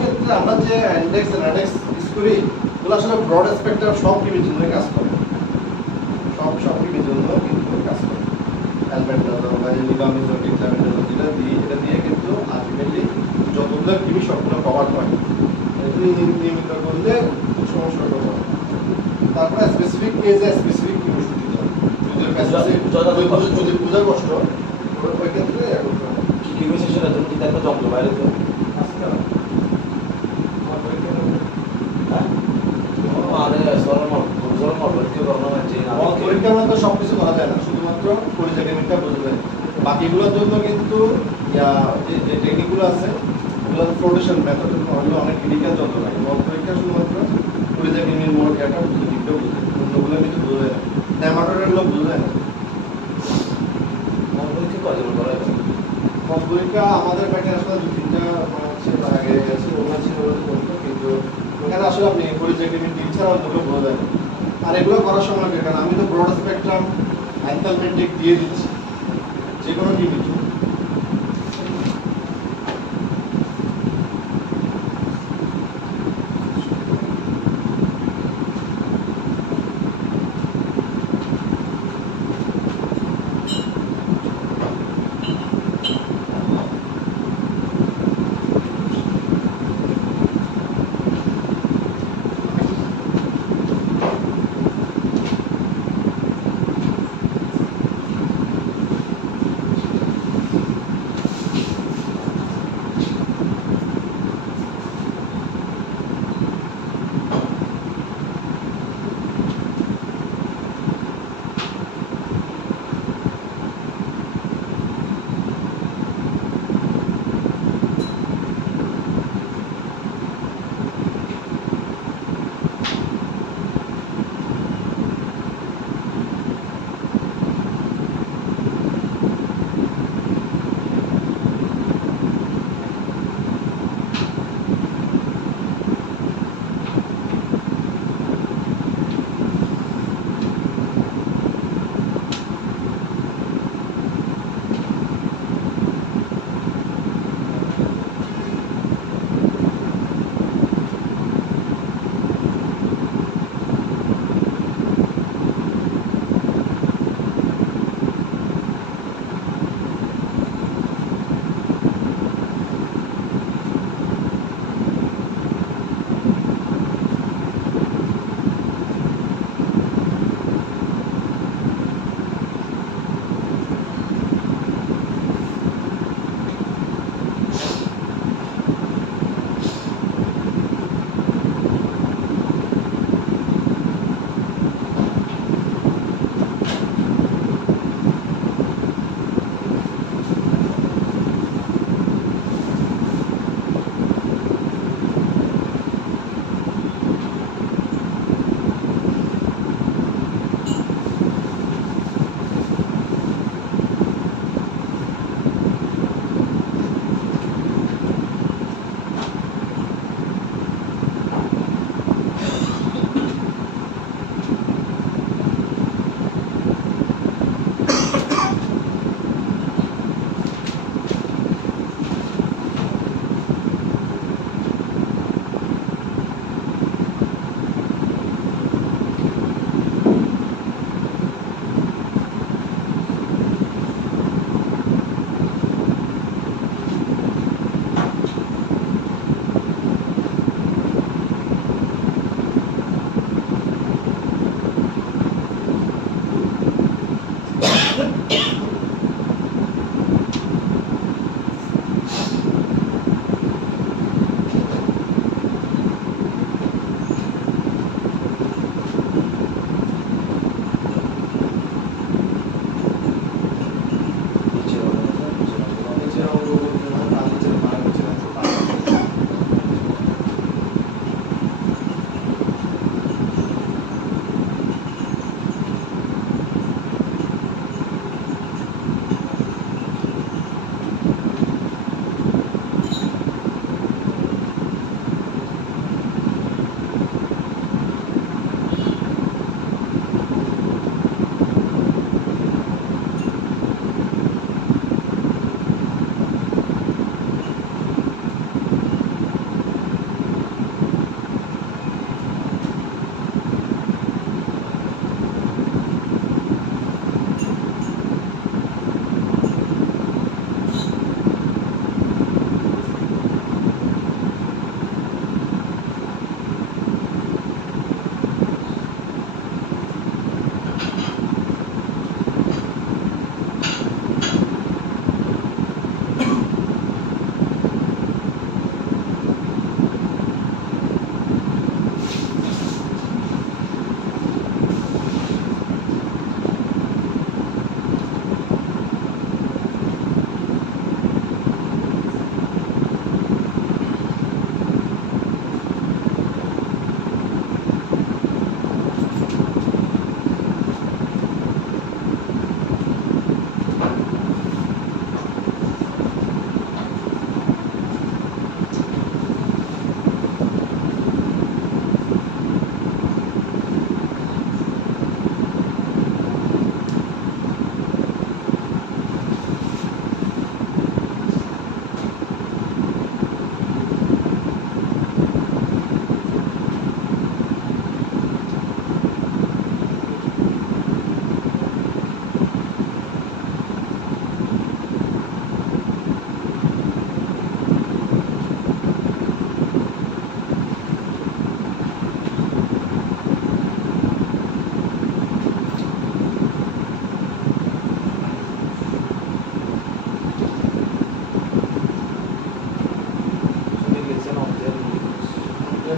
ক্ষেত্রে আমরা যে ইন্ডেক্স রেডেক্স ইউজ করি ওগুলো আসলে ব্রড স্পেকট্রাম সব টিভির জন্য কাজ করে সব টিভির জন্য কিন্তু কাজ করে অ্যালবেন্ডাজল বা লিগামিজল টিকলামিজল এটা দিয়ে কিন্তু আলটিমেটলি যতগুলো টিভি সবগুলো কভার হয় এগুলি নিয়মিত করলে সমস্যা হবে তারপরে স্পেসিফিক কেসে স্পেসিফিক টিভি ওষুধ দিতে হবে যদি পূজা কষ্ট ওই ক্ষেত্রে কি হয়েছে সেটা তুমি কি একটা যন্ত্র বাইরে তো পরীক্ষার মধ্যে সবকিছু করা যায় না শুধুমাত্র পরিচর্যা বোঝা যায় বাকিগুলোর জন্য কিন্তু যে টেকনিকগুলো আছে ওগুলো ফ্লোটেশন মেথড ওগুলো অনেক ক্লিনিক্যাল যন্ত্র লাগে পরীক্ষা শুধুমাত্র পরিচর্যা মোড একটা বুঝে দিকটাও বুঝে অন্যগুলো কিছু বোঝা যায় না ট্যামাটোরেরগুলো বোঝা যায় না পরীক্ষা আমাদের ব্যাটে আসলে দু তিনটা আগে গেছে ওগুলো ছিল কিন্তু ওখানে আসলে আপনি পরিচর্যা টিম ছাড়া অন্যগুলো বোঝা যায় না আর এগুলো করার সময় লাগে কারণ আমি তো ব্রড স্পেকট্রাম অ্যান্টালমেন্টিক দিয়ে দিচ্ছি যে কোনো টিভি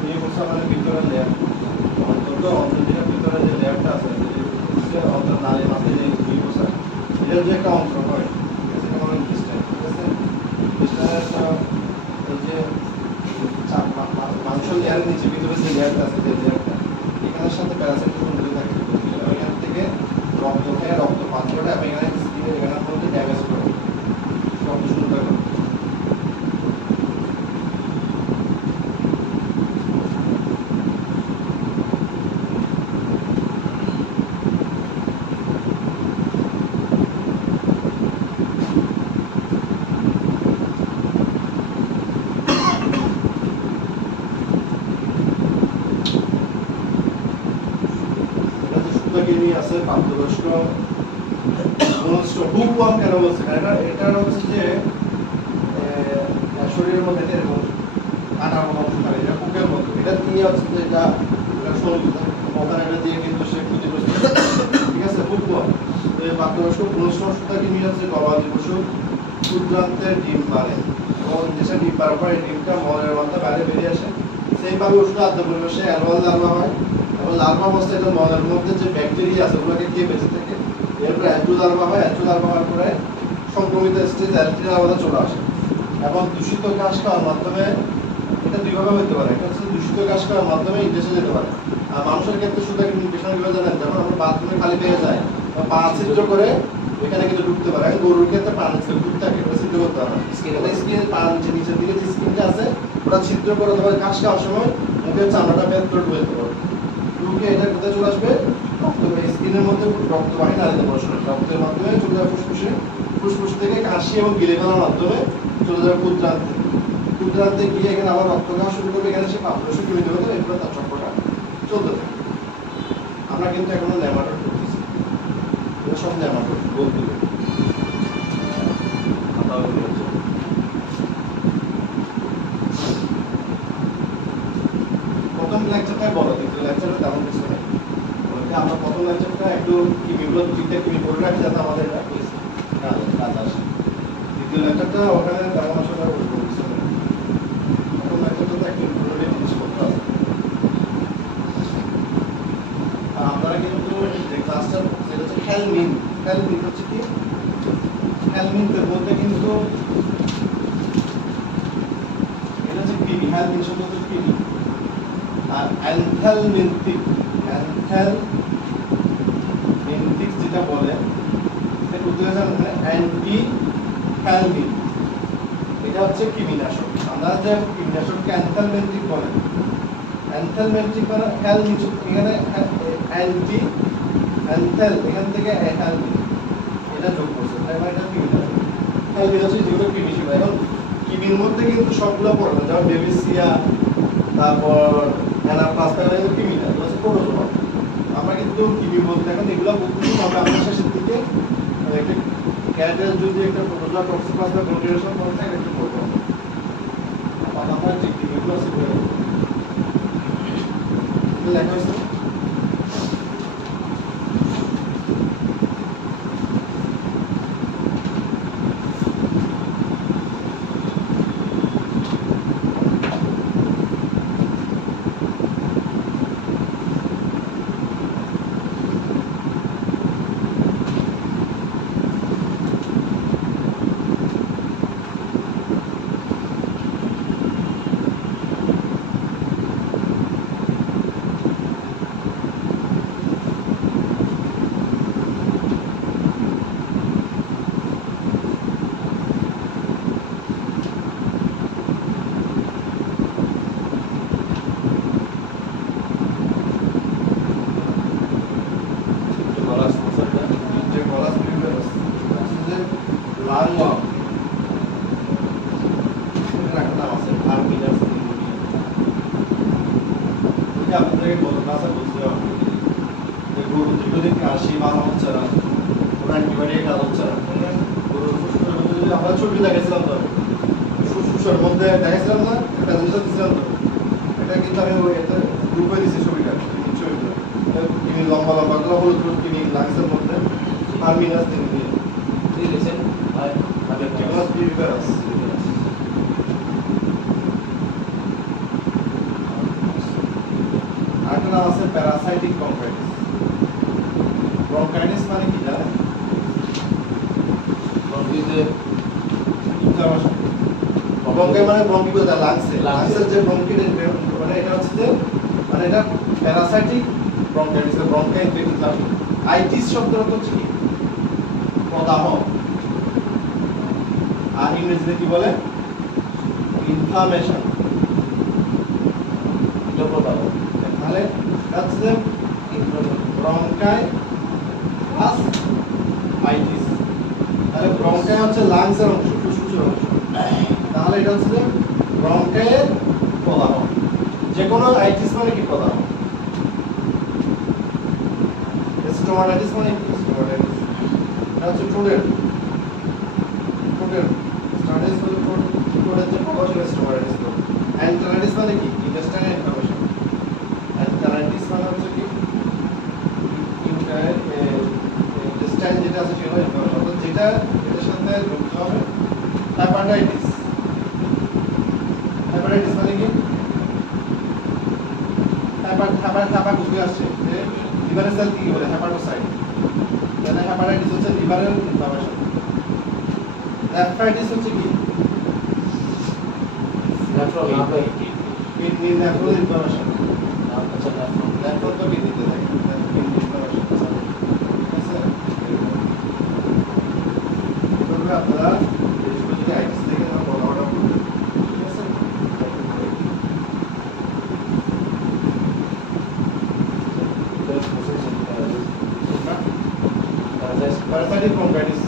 এই হচ্ছে আমাদের ভিতরে লেয়ার অন্তত অন্তর্দিনের ভিতরে যে লেয়ারটা আছে অন্তত নালীর মাঝে যে দুই বসা এটার যে একটা অংশ হয় সেটা হলো ইন্টেস্টাইন ঠিক আছে ইন্টেস্টাইনের এই যে মাংস লেয়ারের নিচে ভিতরে যে লেয়ারটা আছে যে লেয়ারটা এখানের সাথে প্যারাসাইট সংযোগ থাকে এখান থেকে রক্ত খেয়ে রক্ত পান করে এবং এখানে স্কিনের এখানের মধ্যে ড্যামেজ করে রক্ত শুরু করে আছে প্রাপ্তবয়স্ক হুকওয়ার্ম কেন বলছে এটা হচ্ছে যে শরীরের মধ্যে এরকম কাটার মতো অংশ থাকে এটা হুকের মতো এটা দিয়ে হচ্ছে যে এটা ওখানে এটা দিয়ে কিন্তু সে ক্ষতিগ্রস্ত ঠিক আছে হুকওয়ার্ম তো এই প্রাপ্তবয়স্ক পুনঃসংস্থাকে নিয়ে হচ্ছে গবাদি পশু ক্ষুদ্রান্তের ডিম পারে এবং যেসব ডিম পারার পর এই ডিমটা মলের মাধ্যমে বাইরে বেরিয়ে আসে সেইভাবে ওষুধ আদ্য পরিবেশে অ্যালবাল লার্ভা হয় এবং লার্ভা অবস্থায় এটা মলের মধ্যে যে ব্যাকটেরিয়া আছে ওগুলোকে খেয়ে বেঁচে থাকে এরপরে অ্যান্ট্রো লার্ভা হয় অ্যান্ট্রো লার্ভা হওয়ার পরে সংক্রমিত স্টেজ অ্যালট্রিন লার্ভা চলে আসে এবং দূষিত ঘাস খাওয়ার মাধ্যমে এটা দুইভাবে হতে পারে একটা হচ্ছে দূষিত ঘাস খাওয়ার মাধ্যমে ইনফেকশন যেতে পারে আর মানুষের ক্ষেত্রে শুধু একটা ইনফেকশন কিভাবে জানেন যখন আমরা বাথরুমে খালি পেয়ে যায় পা ছিদ্র করে এখানে কিন্তু ঢুকতে পারে এখন গরুর ক্ষেত্রে পা ছিদ্র ঢুকতে থাকে এটা ছিদ্র করতে পারে স্কিনের পা নিচের দিকে যে স্কিনটা আছে ওটা ছিদ্র করে দেওয়ার ঘাস খাওয়ার সময় মুখের চামড়াটা ভেতরে ঢুকে যেতে পারে ঢুকে এটা কোথায় চলে আসবে স্কিনের মধ্যে রক্তবাহী নালীতে প্রবেশ করে রক্তের মাধ্যমে চলে যাবে ফুসফুসে ফুসফুস থেকে কাশি এবং গিলে ফেলার মাধ্যমে চলে যাবে ক্ষুদ্রান্তে ক্ষুদ্রান্তে গিয়ে এখানে আবার রক্ত খাওয়া শুরু করবে এখানে সে প্রাপ্তবয়স্ক কৃমিতে হতে এরপরে তার চক্রটা চলতে থাকে আমরা কিন্তু এখনো ল্যামাটোড করতেছি এটা সব ল্যামাটোড বলতে প্রথম লেকচারটাই বড় দ্বিতীয় লেকচারে তেমন কিছু নেই আমরা প্রথম লেকচারটা একটু কিমিগুলো দুইটা কিমি করে রাখি যাতে আমাদের কাজ আসে দ্বিতীয় লেকচারটা ওখানে তেমন আসলে কিছু নেই প্রথম লেকচারটা একটু ইম্পর্টেন্ট জিনিস করতে হবে আপনারা কিন্তু যে ক্লাসটা যেটা হচ্ছে হ্যালমিন হচ্ছে কি হ্যালমিনের মধ্যে কিন্তু এটা হচ্ছে কৃমি হ্যালমিন শব্দ হচ্ছে কৃমি আর অ্যানথ্যালমিন্টিক যেটা বলে সেটা উত্তরে জানেন অ্যান্টি হ্যালমিন এটা হচ্ছে কৃমিনাশক আমরা যে কৃমিনাশককে অ্যানথ্যালমিন্টিক বলে অ্যানথ্যালমিন্টিক মানে হ্যালমিন এখানে অ্যান্টি অ্যানথ্যাল এখান থেকে হ্যালমিন এটা যোগ করছে তাই মানে এটা কৃমিনাশক হ্যালমিন হচ্ছে যেগুলো কৃমি ছিল এখন কৃমির মধ্যে কিন্তু সবগুলো পড়ে না যেমন বেবিসিয়া তারপর অ্যানাপ্লাজমা এগুলো কৃমি না এগুলো হচ্ছে প্রোটোজোয়া আমরা কিন্তু কৃমি বলতে এখন এগুলো বলতেছি আমরা আপনার শেষের দিকে একটা ক্যারেটের যদি একটা প্রোটোজোয়া টক্সোপ্লাজমা গ্লোমেরুলেশন করে থাকে একটা করবো আমরা যে কৃমিগুলো আছে লেখা হয়েছে ছবি দেখেছিলাম তো ফুসফুসের মধ্যে দেখেছিলাম না প্রেজেন্টেশন দিয়েছিলাম তো এটা কিন্তু আমি ওই একটা গ্রুপে দিয়েছি ছবিটা ছবিটা তিনি লম্বা লম্বা গুলো হলুদ হলুদ তিনি লাগছেন মধ্যে ফার্মিনাস তিনি দিয়ে দিয়েছেন টিকলাস বিভিপারাস আরেকটা নাম আছে প্যারাসাইটিক ব্রঙ্কাইটিস। ব্রঙ্কাইটিস মানে কি জানেন? ব্রঙ্কিতে ইনফ্লামেশন। ব্রঙ্কাই মানে ব্রঙ্কি বলতে লাংসে, লাংসে। লাংসের যে ব্রঙ্কিট মানে এটা হচ্ছে যে মানে এটা প্যারাসাইটিক ব্রঙ্কাইটিস, ব্রঙ্কাই ইনফেকশন। আইটিস শব্দের অর্থ হচ্ছে কি? প্রদাহ। আর ইংরেজিতে কি বলে? ইনফ্লামেশন। লোকদাহ তাহলে এটা হচ্ছে যে ব্রঙ্কাই প্লাস আইটিস। তাহলে ব্রঙ্কাই হচ্ছে লাংসের অংশ, ফুসফুসের অংশ। তাহলে এটা হচ্ছে যে ব্রঙ্কাইয়ের প্রদাহ। যে কোনো আইটিস মানে কি প্রদাহ। স্টোমাটাইটিস মানে কি? স্টোমাটাইটিস এটা হচ্ছে ঠোঁটের স্টোমাটাইটিস হলো ঠোঁটের যে প্রদাহ সেটা স্টোমাটাইটিস। এন্টারাইটিস মানে কি? Intestinal inflammation. এন্টারাইটিস মানে হচ্ছে কি? ইন্টেস্টাইন যেটা আছে সেটা ইনফ্লামেশন, অর্থাৎ যেটা এর সাথে যুক্ত হবে। হেপাটাইটিস, হেপাটাইটিস মানে কি? হেপার বুঝতে আসছে যে লিভারের সেল কি বলে? হেপাটোসাইট। তাহলে হেপাটাইটিস হচ্ছে লিভারের ইনফ্লামেশন। নেফ্রাইটিস হচ্ছে কি? নেফ্রল নাপে কিডনি নেফ্রল ইনফ্লামেশন। আচ্ছা নেফ্রল নেফ্রল তো কিডনিতে থাকে, কিডনি ইনফ্লামেশন। ঠিক আছে? এভাবে আপনারা জিনিসগুলো যদি আইটিস থেকে বড় বড় করবেন, ঠিক আছে? Parasitic bronchitis.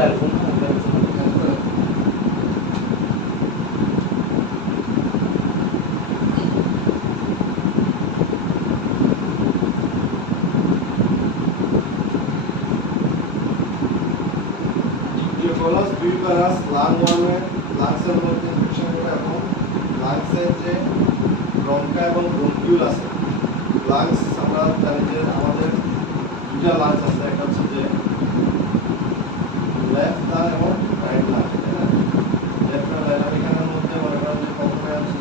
অ্যালফোন ডিপ্টিওকোলাস বিউবারাস লাং ওয়ার্মে লাংসের মধ্যে ইনফেকশন করে এবং লাংসের যে ব্রঙ্কা এবং ব্রঙ্কিউল আছে লাংস আমরা জানি যে আমাদের দুটা লাংস আছে একটা হচ্ছে যে লেফট লাং এবং রাইট লাং তাই না লেফট আর রাইট এখানের মধ্যে মনে করেন যে প্রথমে হচ্ছে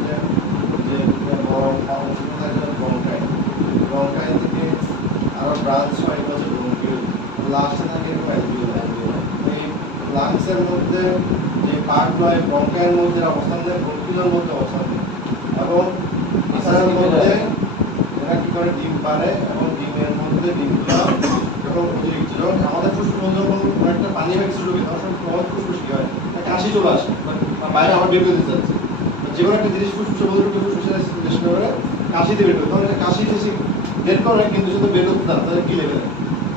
যে বড় অংশ থাকে ব্রঙ্কাই ব্রঙ্কাই থেকে আরো ব্রাঞ্চ হয় হচ্ছে ব্রঙ্কিউল লাস্টে থাকে অ্যালভিওল এই লাংসের মধ্যে যে পার্ট হয় ব্রঙ্কাইয়ের মধ্যে অবস্থান দেয় ব্রঙ্কিউলের মধ্যে অবস্থান দেয় এবং এছাড়ার মধ্যে এরা কি করে ডিম পারে এবং ডিমের মধ্যে ডিমগুলো যখন অতিরিক্ত যখন আমাদের ফুসফুস যখন একটা পানি ব্যাগসে ঢুকে তখন সহজ ফুসফুস কি হয় কাশি চলে আসে বাইরে আবার বের করে দিতে যাচ্ছে যে কোনো একটা জিনিস ফুসফুসের মধ্যে ঢুকে ফুসফুসের চেষ্টা করে কাশিতে বের করে তখন কাশি বেশি বের করে কিন্তু শুধু বের করতে না তাহলে গিলে বের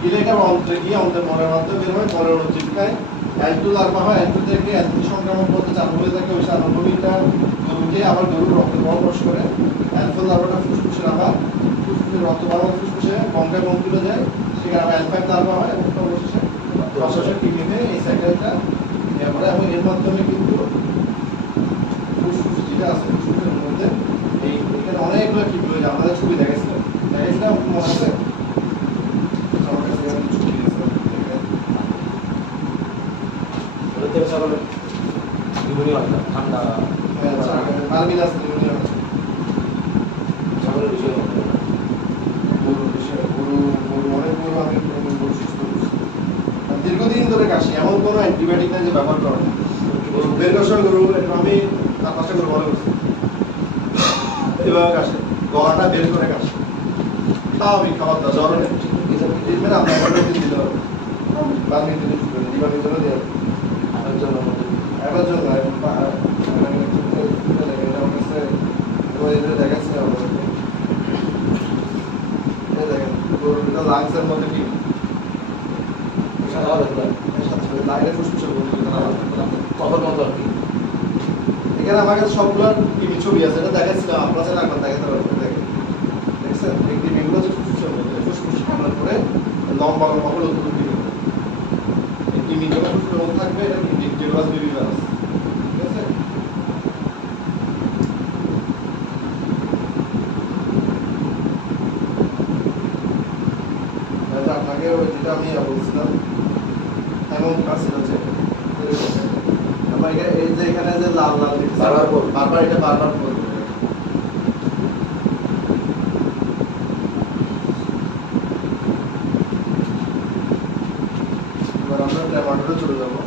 গিলেটা অন্ত্রে গিয়ে অন্ত্রের মনের মাধ্যমে বের হয় মনের মধ্যে চিপকায় অ্যালটু লার্ভা হয় অ্যালটু থেকে অ্যালটু সংক্রমণ করতে চালু হয়ে থাকে ওই চালনভূমিটা গরুকে আবার গরুর রক্ত প্রবেশ করে অ্যালফা লার্ভাটা ফুসফুসের আবার ফুসফুসের রক্ত বাড়ানো ফুসফুসে বঙ্কায় বঙ্কিলে যায় সেখানে আবার অ্যালফাইড লার্ভা হয় এবং অবশেষে শ্বাসের কিডনিতে এই সাইকেলটা আমরা এবং এর মাধ্যমে কিন্তু ফুসফুস যেটা আছে ফুসফুসের মধ্যে এই এখানে অনেকগুলো কিডনি রয়েছে আমাদের ছবি দেখেছিলাম মনে আছে আমার কাছে ছবি দিয়েছিলাম ঠান্ডা মালবিলাস নিউমোনিয়া ছাগলের বিষয়ে গরুর বিষয়ে গরু অনেক গরু আমি গরু সুস্থ করছি দীর্ঘদিন ধরে কাশি এমন কোনো অ্যান্টিবায়োটিক নাই যে ব্যবহার করা হয় গরু দীর্ঘসময় গরু আমি 4-5টা গরু মনে করছি এভাবে কাশে গলাটা বের করে কাশে তাও আমি খাবার দাও জ্বর নেই ট্রিটমেন্ট আপনার দিতে হবে বার্মির দিতে দিবার জন্য দিয়ে আমার জন্য এবার জন্য দেখাচ্ছে দেখেন লাংসের মধ্যে কি বাইরে ফুসফুসের কখন মতো আর কি এখানে আমার কাছে সবগুলোর টিভি ছবি আছে এটা দেখাচ্ছিলাম আপনার সাথে একবার দেখাতে পারবেন দেখেন দেখছেন এই টিভিগুলো হচ্ছে ফুসফুসের মধ্যে ফুসফুস কামড়ার পরে লম্বা লম্বা হলো টিভি এই টিভি যখন ফুসফুসের মধ্যে থাকবে এটা ডিপ্টিওকোলাস বিউবারাস ঠিক আছে আপনাকে যেটা আমি বলছিলাম এমন কাছে হচ্ছে আমার এই যে এখানে যে লাল লাল বারবার এটা বারবার বলবো এবার আমরা টমেটোতে চলে যাবো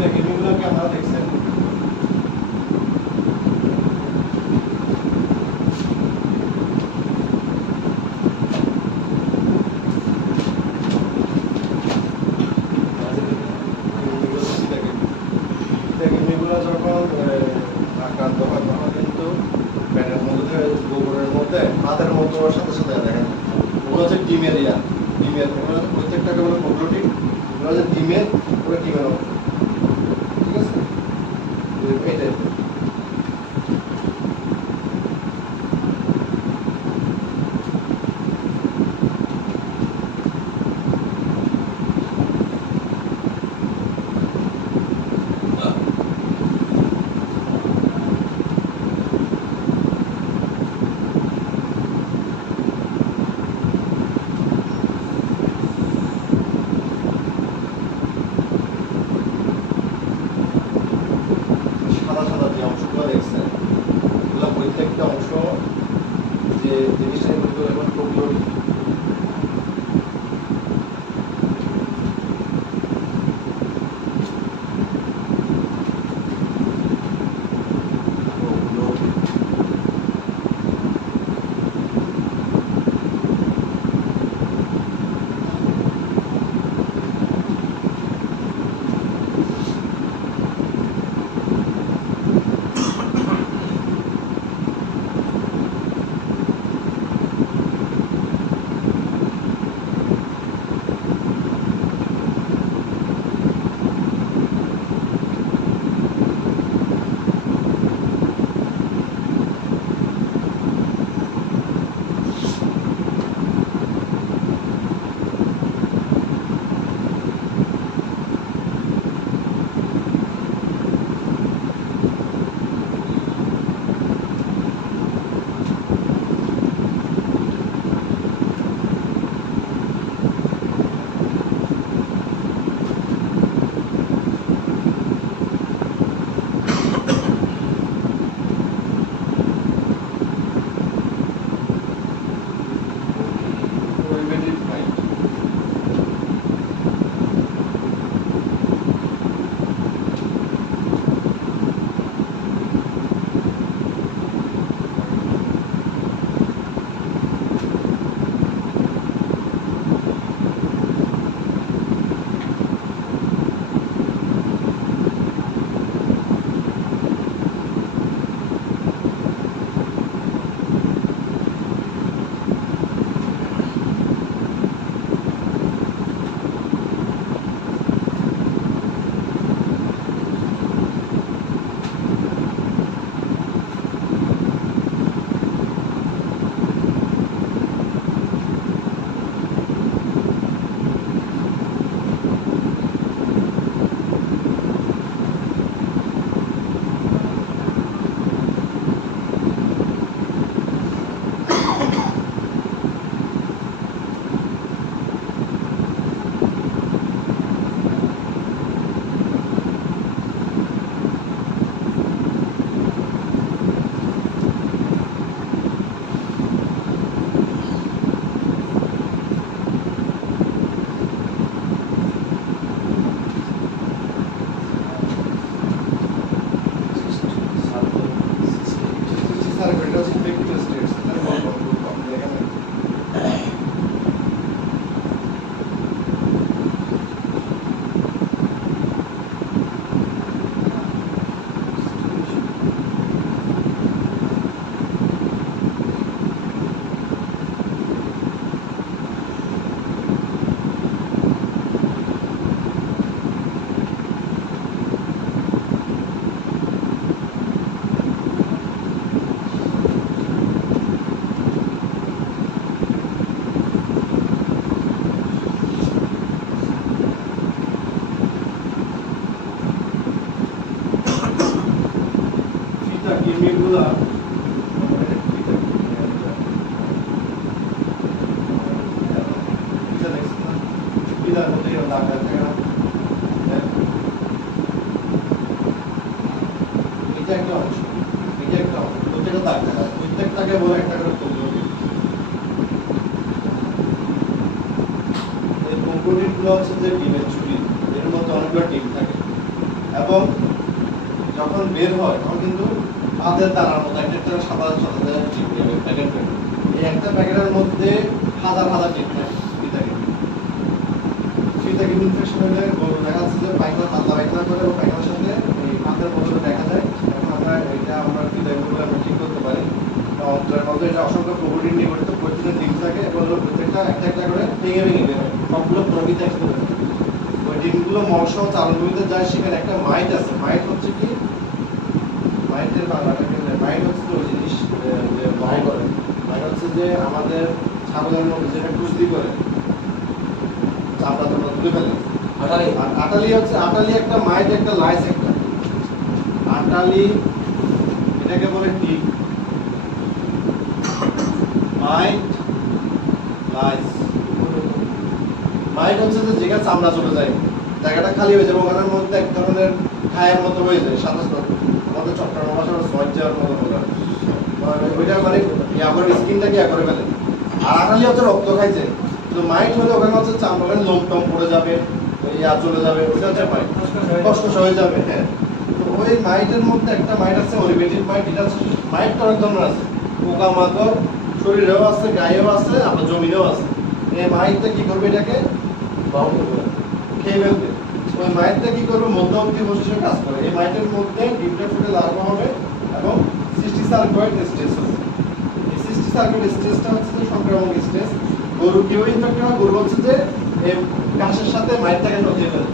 দেখেন এগুলো কি আপনারা দেখছেন? দেখেন এগুলো যখন আক্রান্ত হয় তখন কিন্তু প্যানের মধ্যে গোবরের মধ্যে হাতের মতো সাথে সাথে দেখেন ওগুলো হচ্ছে ডিমের ডিমের প্রত্যেকটাকে বলে প্রোটিন, ওগুলো হচ্ছে ডিমের ওগুলো ডিমের অংশ, ঠিক আছে? এটাই সাদা সাদা যে অংশগুলো দেখছেন এগুলো প্রত্যেকটা অংশ যে জিনিসটা কিন্তু এখন প্রোটিন। কিডনিগুলা এটা মধ্যে দাগ থাকে না, এটা একটা অংশ, এটা একটা অংশ, প্রত্যেকটা দাগ থাকে, প্রত্যেকটাকে বলে একটা করে কম্পোনেন্ট। এই কম্পোনেন্টগুলো হচ্ছে যে ডিমের চুড়ি, এর মধ্যে অনেকগুলো ডিম থাকে এবং যখন বের হয় তখন কিন্তু ভাতের দানার মতো একটা একটা সাদা সাদা টিপ যাবে প্যাকেট। এই একটা প্যাকেটের মধ্যে হাজার হাজার টিপ থাকে ফিটাকে ইনফেকশন হলে গরু দেখা যাচ্ছে যে পায়খানা পাতলা পায়খানা করে ও পায়খানার সাথে এই ভাতের মধ্যে দেখা যায়। এখন আমরা এটা আমরা ফিটাগুলো আমরা ঠিক করতে পারি। অন্তরের মধ্যে এটা অসংখ্য প্রোটিন নিয়ে গঠিত, প্রোটিনের ডিম থাকে এবং প্রত্যেকটা একটা একটা করে ভেঙে ভেঙে বের হয়, সবগুলো প্রোটিন একসাথে বের হয়। ওই ডিমগুলো মশ চালগুলিতে যায়, সেখানে একটা মাইট আছে। মাইট হচ্ছে কি, মাইটের বাংলাটা কি? মাইট হচ্ছে ওই জিনিস যে মাইট করে, মাইট হচ্ছে যে আমাদের ছাগলের মধ্যে যেটা কুচলি করে চামড়া টামড়া তুলে ফেলে। আটালি আর আটালি হচ্ছে, আটালি একটা মাইট, একটা লাইস একটা আটালি, এটাকে বলে টিক। মাইট লাইস, মাইট হচ্ছে যে যেখানে চামড়া চলে যায়, জায়গাটা খালি হয়ে যাবে, ওখানের মধ্যে এক ধরনের খায়ের মতো হয়ে যায়, সাদা সাদা আমাদের চট্টগ্রাম ভাষায় সজ্জার মতো ওইটা মানে ইয়া করে স্কিনটাকে ইয়া করে ফেলে। আর আটালি হচ্ছে রক্ত খাইছে। তো মাইট হলে ওখানে হচ্ছে চামড়া লোম টম পড়ে যাবে, ইয়া চলে যাবে, ওইটা হচ্ছে মাইট, কষ্ট হয়ে যাবে। হ্যাঁ, তো ওই মাইটের মধ্যে একটা মাইট আছে ওরিবেটিভ মাইট। এটা হচ্ছে মাইট তো অনেক ধরনের আছে, পোকা মাকড় শরীরেও আছে, গায়েও আছে, আপনার জমিনেও আছে। এই মাইটটা কি করবে, এটাকে খেয়ে ফেলবে। ওই মাইটটা কি করবে, মধ্যবর্তী বস্তু হিসেবে কাজ করে। এই মাইটের মধ্যে ডিমটা ফুটে লার্ভা হবে এবং সিস্টি সার্কয়েড স্টেজ হবে। এই সিস্টি সার্কয়েড স্টেজটা হচ্ছে যে সংক্রামক স্টেজ। গরু কেউ ইনফেক্ট হয়, গরু হচ্ছে যে এই ঘাসের সাথে মাইটটাকে নথিয়ে ফেলে।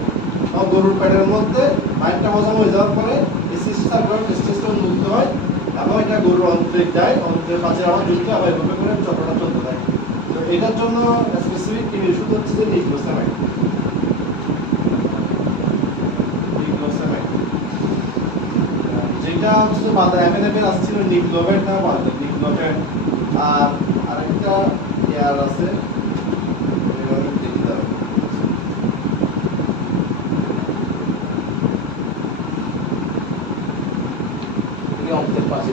গরুর পেটের মধ্যে মাইটটা হজম হয়ে যাওয়ার পরে এই সিস্টি সার্কয়েড স্টেজটা উন্মুক্ত হয় এবং এটা গরুর অন্ত্রে যায়, অন্ত্রের পাশে আবার যুক্ত আবার এভাবে করে চক্রটা চলতে থাকে। তো এটার জন্য স্পেসিফিক কিনে ওষুধ হচ্ছে যে নিক্লোসামাইড। যেটা হচ্ছে যে বাজারে অ্যাভেলেবেল আসছিল নিক্লোভেট না বাজারে নিক্লোভেট। আর আরেকটা এয়ার আছে, দেখি দাও, অন্তের পাশে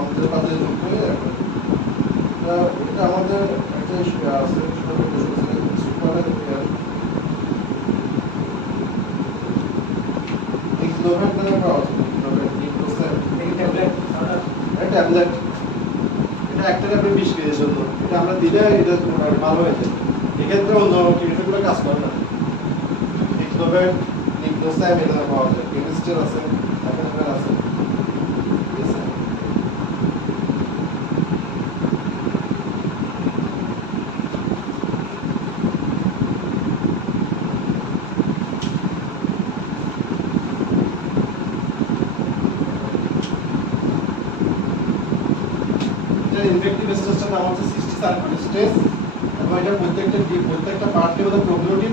অন্ত্রের পাশে যোগ করে রাখবে। এটা আমাদের একটা আছে সুপার এয়ার নিক্লোভেট নামে পাওয়া যায়। নিক্লোভেট, নিক্লোসেম, এই ট্যাবলেট অর্ডার ট্যাবলেট। এটা একটা ট্যাবলেট 20 কেজির জন্য। এটা আমরা দিলে এটা মোটামুটি ভালো হয়ে যায়। এক্ষেত্রে অন্য কীটনাশকগুলো কাজ করে না। নিক্লোভেট, নিক্লোসাম এগুলো পাওয়া যায়। কেমিস্টের আছে, অ্যাভেলেবেল আছে। ঠিক আছে? ইনফেক্টিভ স্টেজটার নাম হচ্ছে সিস্টি সার্কয়েড স্টেজ এবং এটা প্রত্যেকটা পার্টের মধ্যে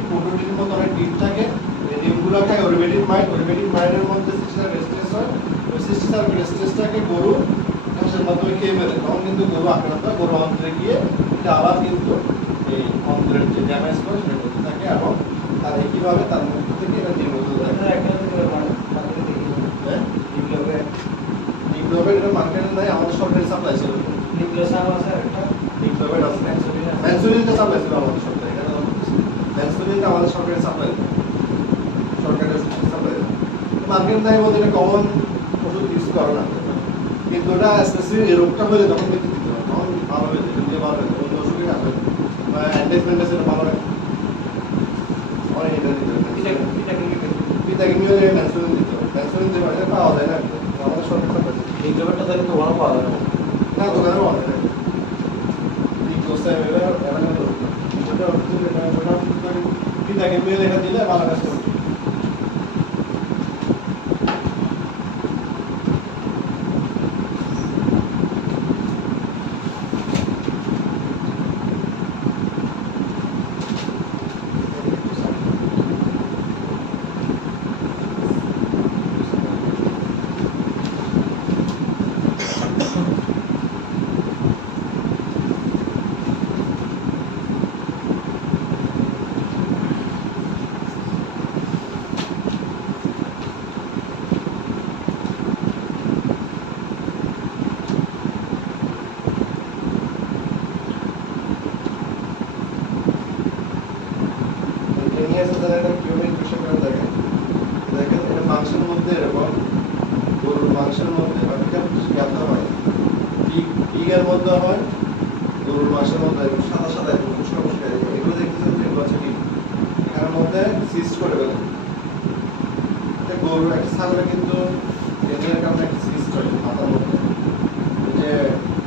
প্রোটোটিনের মধ্যে অনেক ডিম থাকে। এই ডিমগুলো খায় ওরিবেটিভ মাইট। ওরিবেটিভ মাইটের মধ্যে সিস্টি সার্কয়েড স্টেজ হয়। ওই সিস্টি সার্কয়েড স্টেজটাকে গরু ঘাসের মাধ্যমে খেয়ে ফেলে, তখন কিন্তু গরু আক্রান্ত হয়। গরু অন্ত্রে গিয়ে এটা আবার কিন্তু এই অন্ত্রের যে ড্যামেজ করে সেটা করতে থাকে এবং তার একইভাবে তার মধ্যে থেকে এটা নির্গত হয়। হ্যাঁ, নিক্লোভেট এটা মার্কেটে নাই, আমাদের সরকারি সাপ্লাই ছিল। নিক্লোসাম আছে একটা, নিক্লোভেট আছে, ম্যানসুলিন আছে। ম্যানসুলিনটা সাপ্লাই ছিল আমাদের সরকারি। ম্যানসুলিনটা আমাদের সরকারি সাপ্লাই, সরকারি ওষুধ সাপ্লাই। মার্কেট নাই বলতে এটা কমন ওষুধ ইউজ করে না, কিন্তু ওটা স্পেসিফিক এই রোগটা হলে তখন কিন্তু দিতে হবে, তখন ভালো হয়ে যায়, দিয়ে ভালো হয়ে যায়, অন্য ওষুধে কাজ হয় বা অ্যান্টিসমেন্ট সেটা ভালো হয় অনেক। এটা দিতে হবে, পিতা কিনলে ম্যানসুলিন দিতে হবে। ম্যানসুলিন যে বাজারে পাওয়া যায় না, আমাদের সরকারি সাপ্লাই এই ব্যাপারটা তাহলে তো বড় পাওয়া যাবে না, দোকানে পাওয়া যায় না। নিক্লোসাম এবার অ্যাভেলেবেল হতো না। এটা হচ্ছে এটা পিতা কিনলে এটা দিলে ভালো কাজ করবে। নিয়ে এসে তারা এটা কিভাবে ইনফেকশন করে দেখে ডিমের মধ্যে হয়, গরুর মাংসের মধ্যে হয়, সাদা সাদা একদম ফুসকা ফুসকা, এগুলো দেখতেছেন যে এগুলো হচ্ছে ডিম। এখানের মধ্যে সিস্ট করে ফেলে। গরু একটা ছাগলে কিন্তু এদের কারণে একটা সিস্ট হয় মাথার মধ্যে, যে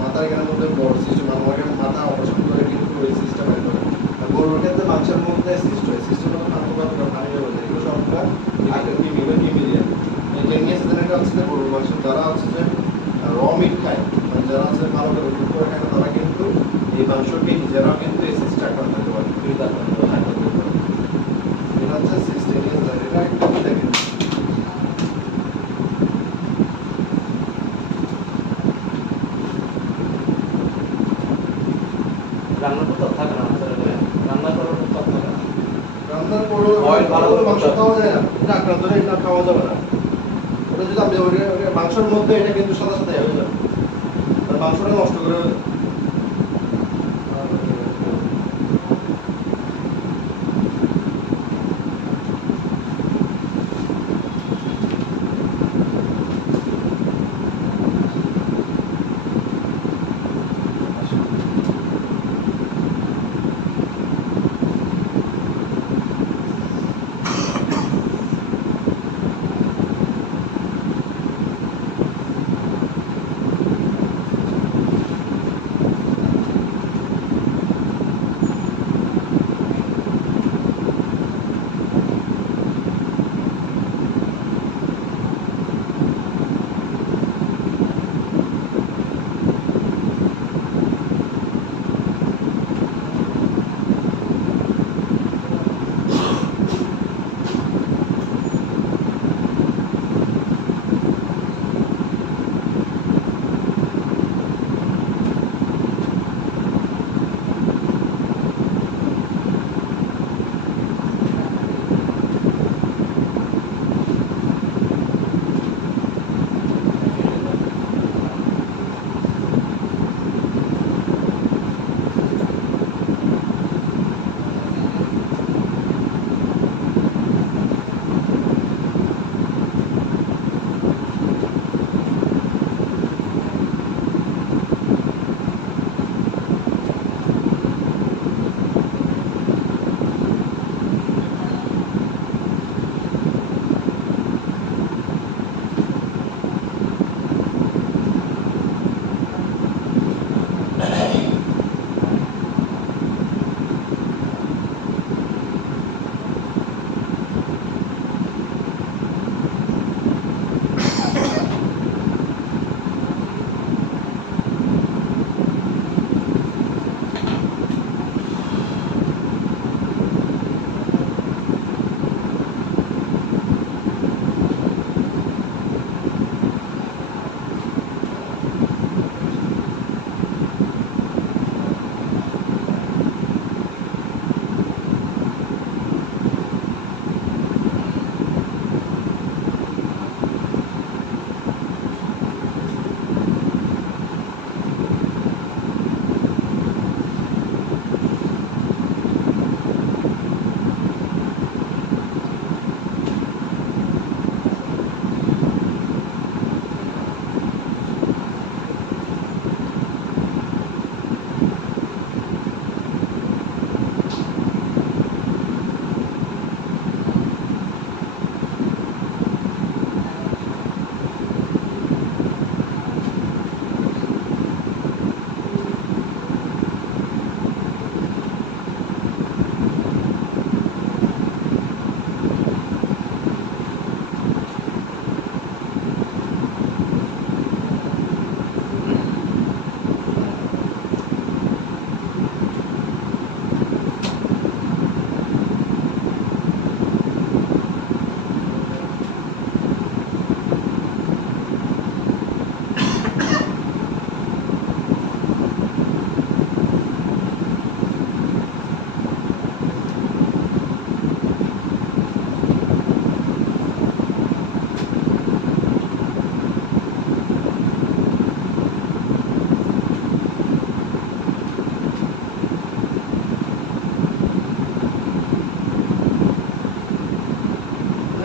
মাথার এখানের মধ্যে বড় সিস্টেম, আমাকে মাথা অপারেশন করে কিন্তু ওই সিস্টেম বের করে। আর গরুর ক্ষেত্রে মাংসের মধ্যে সিস্ট হয়, সিস্টেমের মধ্যে পানি হয়ে যায়, এগুলো সবগুলো আগে নিমিলিয়া। এটা হচ্ছে যে গরুর মাংস যারা হচ্ছে যে র মিট খায়, মানে যারা হচ্ছে ভালো করে কুক করে খায় না, তারা কিন্তু এই মাংসকে নিজেরাও কিন্তু এই সিস্টে আক্রান্ত হতে পারে, এটা হচ্ছে সিস্টেম। এটা একটা দেখেন রান্না করতে থাকে না, রান্না করার কথা থাকে না। রান্নার পরেও ভালো করে মাংস খাওয়া যায় না, এটা আক্রান্ত হলে এটা খাওয়া যাবে না। ওটা যদি আপনি মাংসের মধ্যে এটা কিন্তু সাদা সাদা হয়ে যাবে, আর মাংসটা নষ্ট করে ফেলে।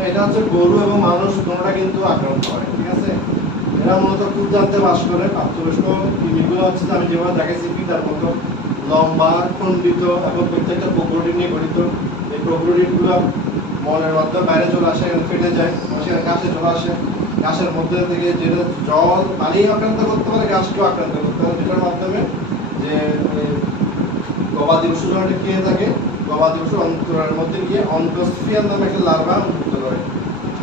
এটা হচ্ছে গরু এবং মানুষ দুটোটা কিন্তু আক্রান্ত হয়, ঠিক আছে? এরা মূলত ক্ষুদ্রান্তে বাস করে। প্রাপ্তবয়স্ক কৃমিগুলো হচ্ছে যে আমি যেভাবে দেখাইছি ফিতার মতো লম্বা, খণ্ডিত এবং প্রত্যেকটা প্রোগ্রোটিন নিয়ে গঠিত। এই প্রোগ্রোটিনগুলো মলের মাধ্যমে বাইরে চলে আসে, এখানে ফেটে যায়, সেখানে গাছে চলে আসে। গাছের মধ্যে থেকে যেটা জল পানি আক্রান্ত করতে পারে, গাছকেও আক্রান্ত করতে পারে, যেটার মাধ্যমে যে গবাদি পশু যখন এটা খেয়ে থাকে, গবাদি পশু অন্তরের মধ্যে গিয়ে অন্টোস্ফিয়ার নামে একটা লার্ভা উৎপন্ন করে।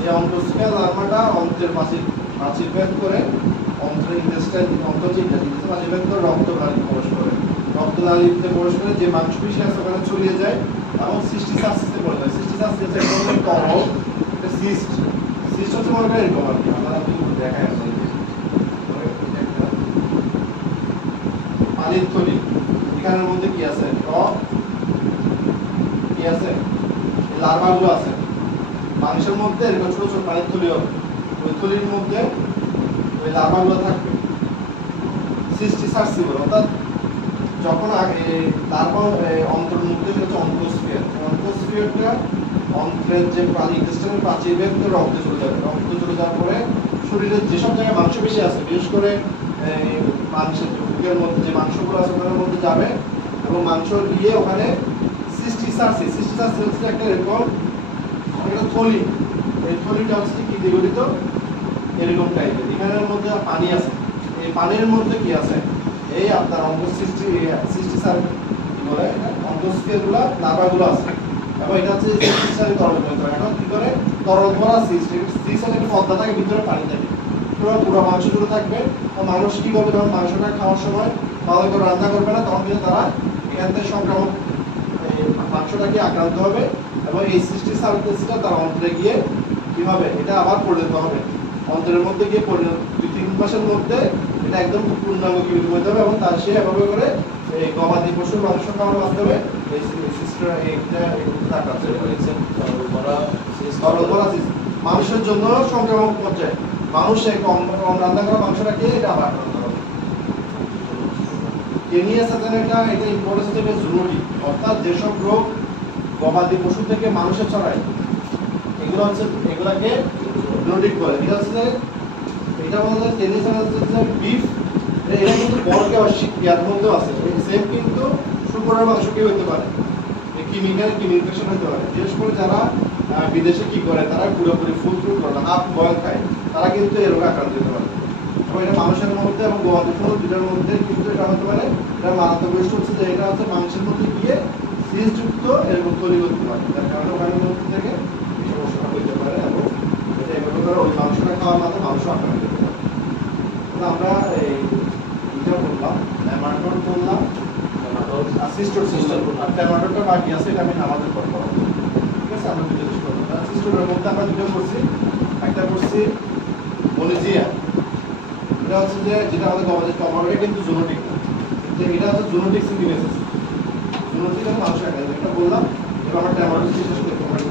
এই অন্টোস্ফিয়ার লার্ভাটা অন্ত্রের প্রাচীর ভেদ করে অন্ত্রের ইন্টেস্টাইন, অন্ত্র যে প্রাচীর ভেদ করে রক্তনালীতে প্রবেশ করে। রক্তনালীতে প্রবেশ করে যে মাংসপেশি আছে ওখানে ছড়িয়ে যায় এবং সিস্টিসাসিসে পড়ে যায়। সিস্টিসাসিস এক ধরনের তরল, একটা সিস্ট হচ্ছে মনে করেন এরকম আর কি। আপনারা দেখায় আছে পানির থলি, এখানের মধ্যে কি আছে? রক কি আছে? লার্ভাগুলো আছে। মাংসের মধ্যে এরকম ছোট ছোট পানির থলি হবে, ওই থলির মধ্যে ওই লার্ভাগুলো থাকবে। সিস্টিসাসিস অর্থাৎ যখন লার্ভা অন্তর্মুক্ত হচ্ছে অন্টোস্ফিয়ার, অন্টোস্ফিয়ারটা অন্ত্রের যে ইন্টেস্টাইনের প্রাচীর ভেদ করে রক্তে চলে যাবে। রক্তে চলে যাওয়ার পরে শরীরের যেসব জায়গায় মাংসপেশি আছে, বিশেষ করে মাংসের বুকের মধ্যে যে মাংসগুলো আছে ওখানের মধ্যে যাবে এবং মাংস গিয়ে ওখানে সিস্টিসাসিস হচ্ছে একটা এরকম একটা থলি। এই থলিটা হচ্ছে কি দিয়ে গঠিত? এরকম টাইপের। এখানের মধ্যে পানি আছে, এই পানির মধ্যে কি আছে? এই আপনার সিস্টিসার বলে অন্টোস্ফিয়ারগুলো, লার্ভাগুলো আছে এবং এটা হচ্ছে সিস্টিসারের তরল ভূমিকা। এখন কি করে তরল ভরা সিস্ট একটা পদ্মা থাকে, ভিতরে পানি থাকে, পুরো মাংস জুড়ে থাকবে। মানুষ কি করবে যখন মাংসটা খাওয়ার সময় ভালো করে রান্না করবে না, তখন কিন্তু তারা এখান থেকে সংক্রামক মাংসটাকে আক্রান্ত হবে এবং এই সিস্টিসারটা তার অন্ত্রে গিয়ে কি হবে? এটা আবার পরিণত হবে অন্ত্রের মধ্যে গিয়ে 2-3 মাসের মধ্যে এটা একদম পূর্ণাঙ্গ কৃমি হয়ে যাবে এবং তার সে এভাবে করে এই গবাদি পশুর মাংস খাওয়ার মাধ্যমে এই সিস্টার এইটা আক্রান্ত হয়েছে। মানুষের জন্য সংক্রামক পর্যায়ে মানুষ কম রান্না করা মাংসটা খেয়ে এটা আবার আক্রান্ত হবে। কেনিয়া সাথে এটা ইম্পর্টেন্স থেকে জরুরি, অর্থাৎ যেসব রোগ গবাদি পশু থেকে মানুষে ছড়ায় এগুলাকে জুনোটিক বলে। এটা বলতে কেনিয়া সাথে বিফ, এটা কিন্তু বড়কে ইয়ার মধ্যেও আছে, সেম কিন্তু শুকরের মাংসকেও হতে পারে, কিমি ইনফেকশন হতে পারে। বিশেষ করে যারা বিদেশে কি করে, তারা পুরোপুরি ফুল ফ্রুট করে না, হাফ বয়েল খায়, তারা কিন্তু এর রোগে আক্রান্ত হতে পারে। এবং এটা মানুষের মধ্যে এবং গবাদি পশুর দুটার মধ্যে কিন্তু এটা হতে পারে। এটা মারাত্মক বৈশিষ্ট্য হচ্ছে যে এটা হচ্ছে মাংসের মধ্যে গিয়ে সিস্টযুক্ত এরকম তৈরি করতে পারে, যার কারণে ওখানের মধ্যে থেকে এই সমস্যাটা হইতে পারে এবং এটা এভাবে করে ওই মাংসটা খাওয়ার মাধ্যমে মানুষ আক্রান্ত হতে পারে। আমরা এইটা বললাম, ট্যামাটোর বললাম, ট্যামাটোটা বাকি আছে, এটা আমি আমাদের পর করাবো। ঠিক আছে, আমরা দুটো জিনিস করবো। সিস্টোরের মধ্যে আমরা দুটো করছি, একটা করছি মলিজিয়া, এটা হচ্ছে যে যেটা আমাদের গবাদি টমাটোটা কিন্তু জুনোটিক না, যে এটা হচ্ছে জুনোটিক সিন্ডিকেসিস, জুনোটিক মানুষের এটা বললাম। এবার আমরা ট্যামাটো শেষ করতে পারি।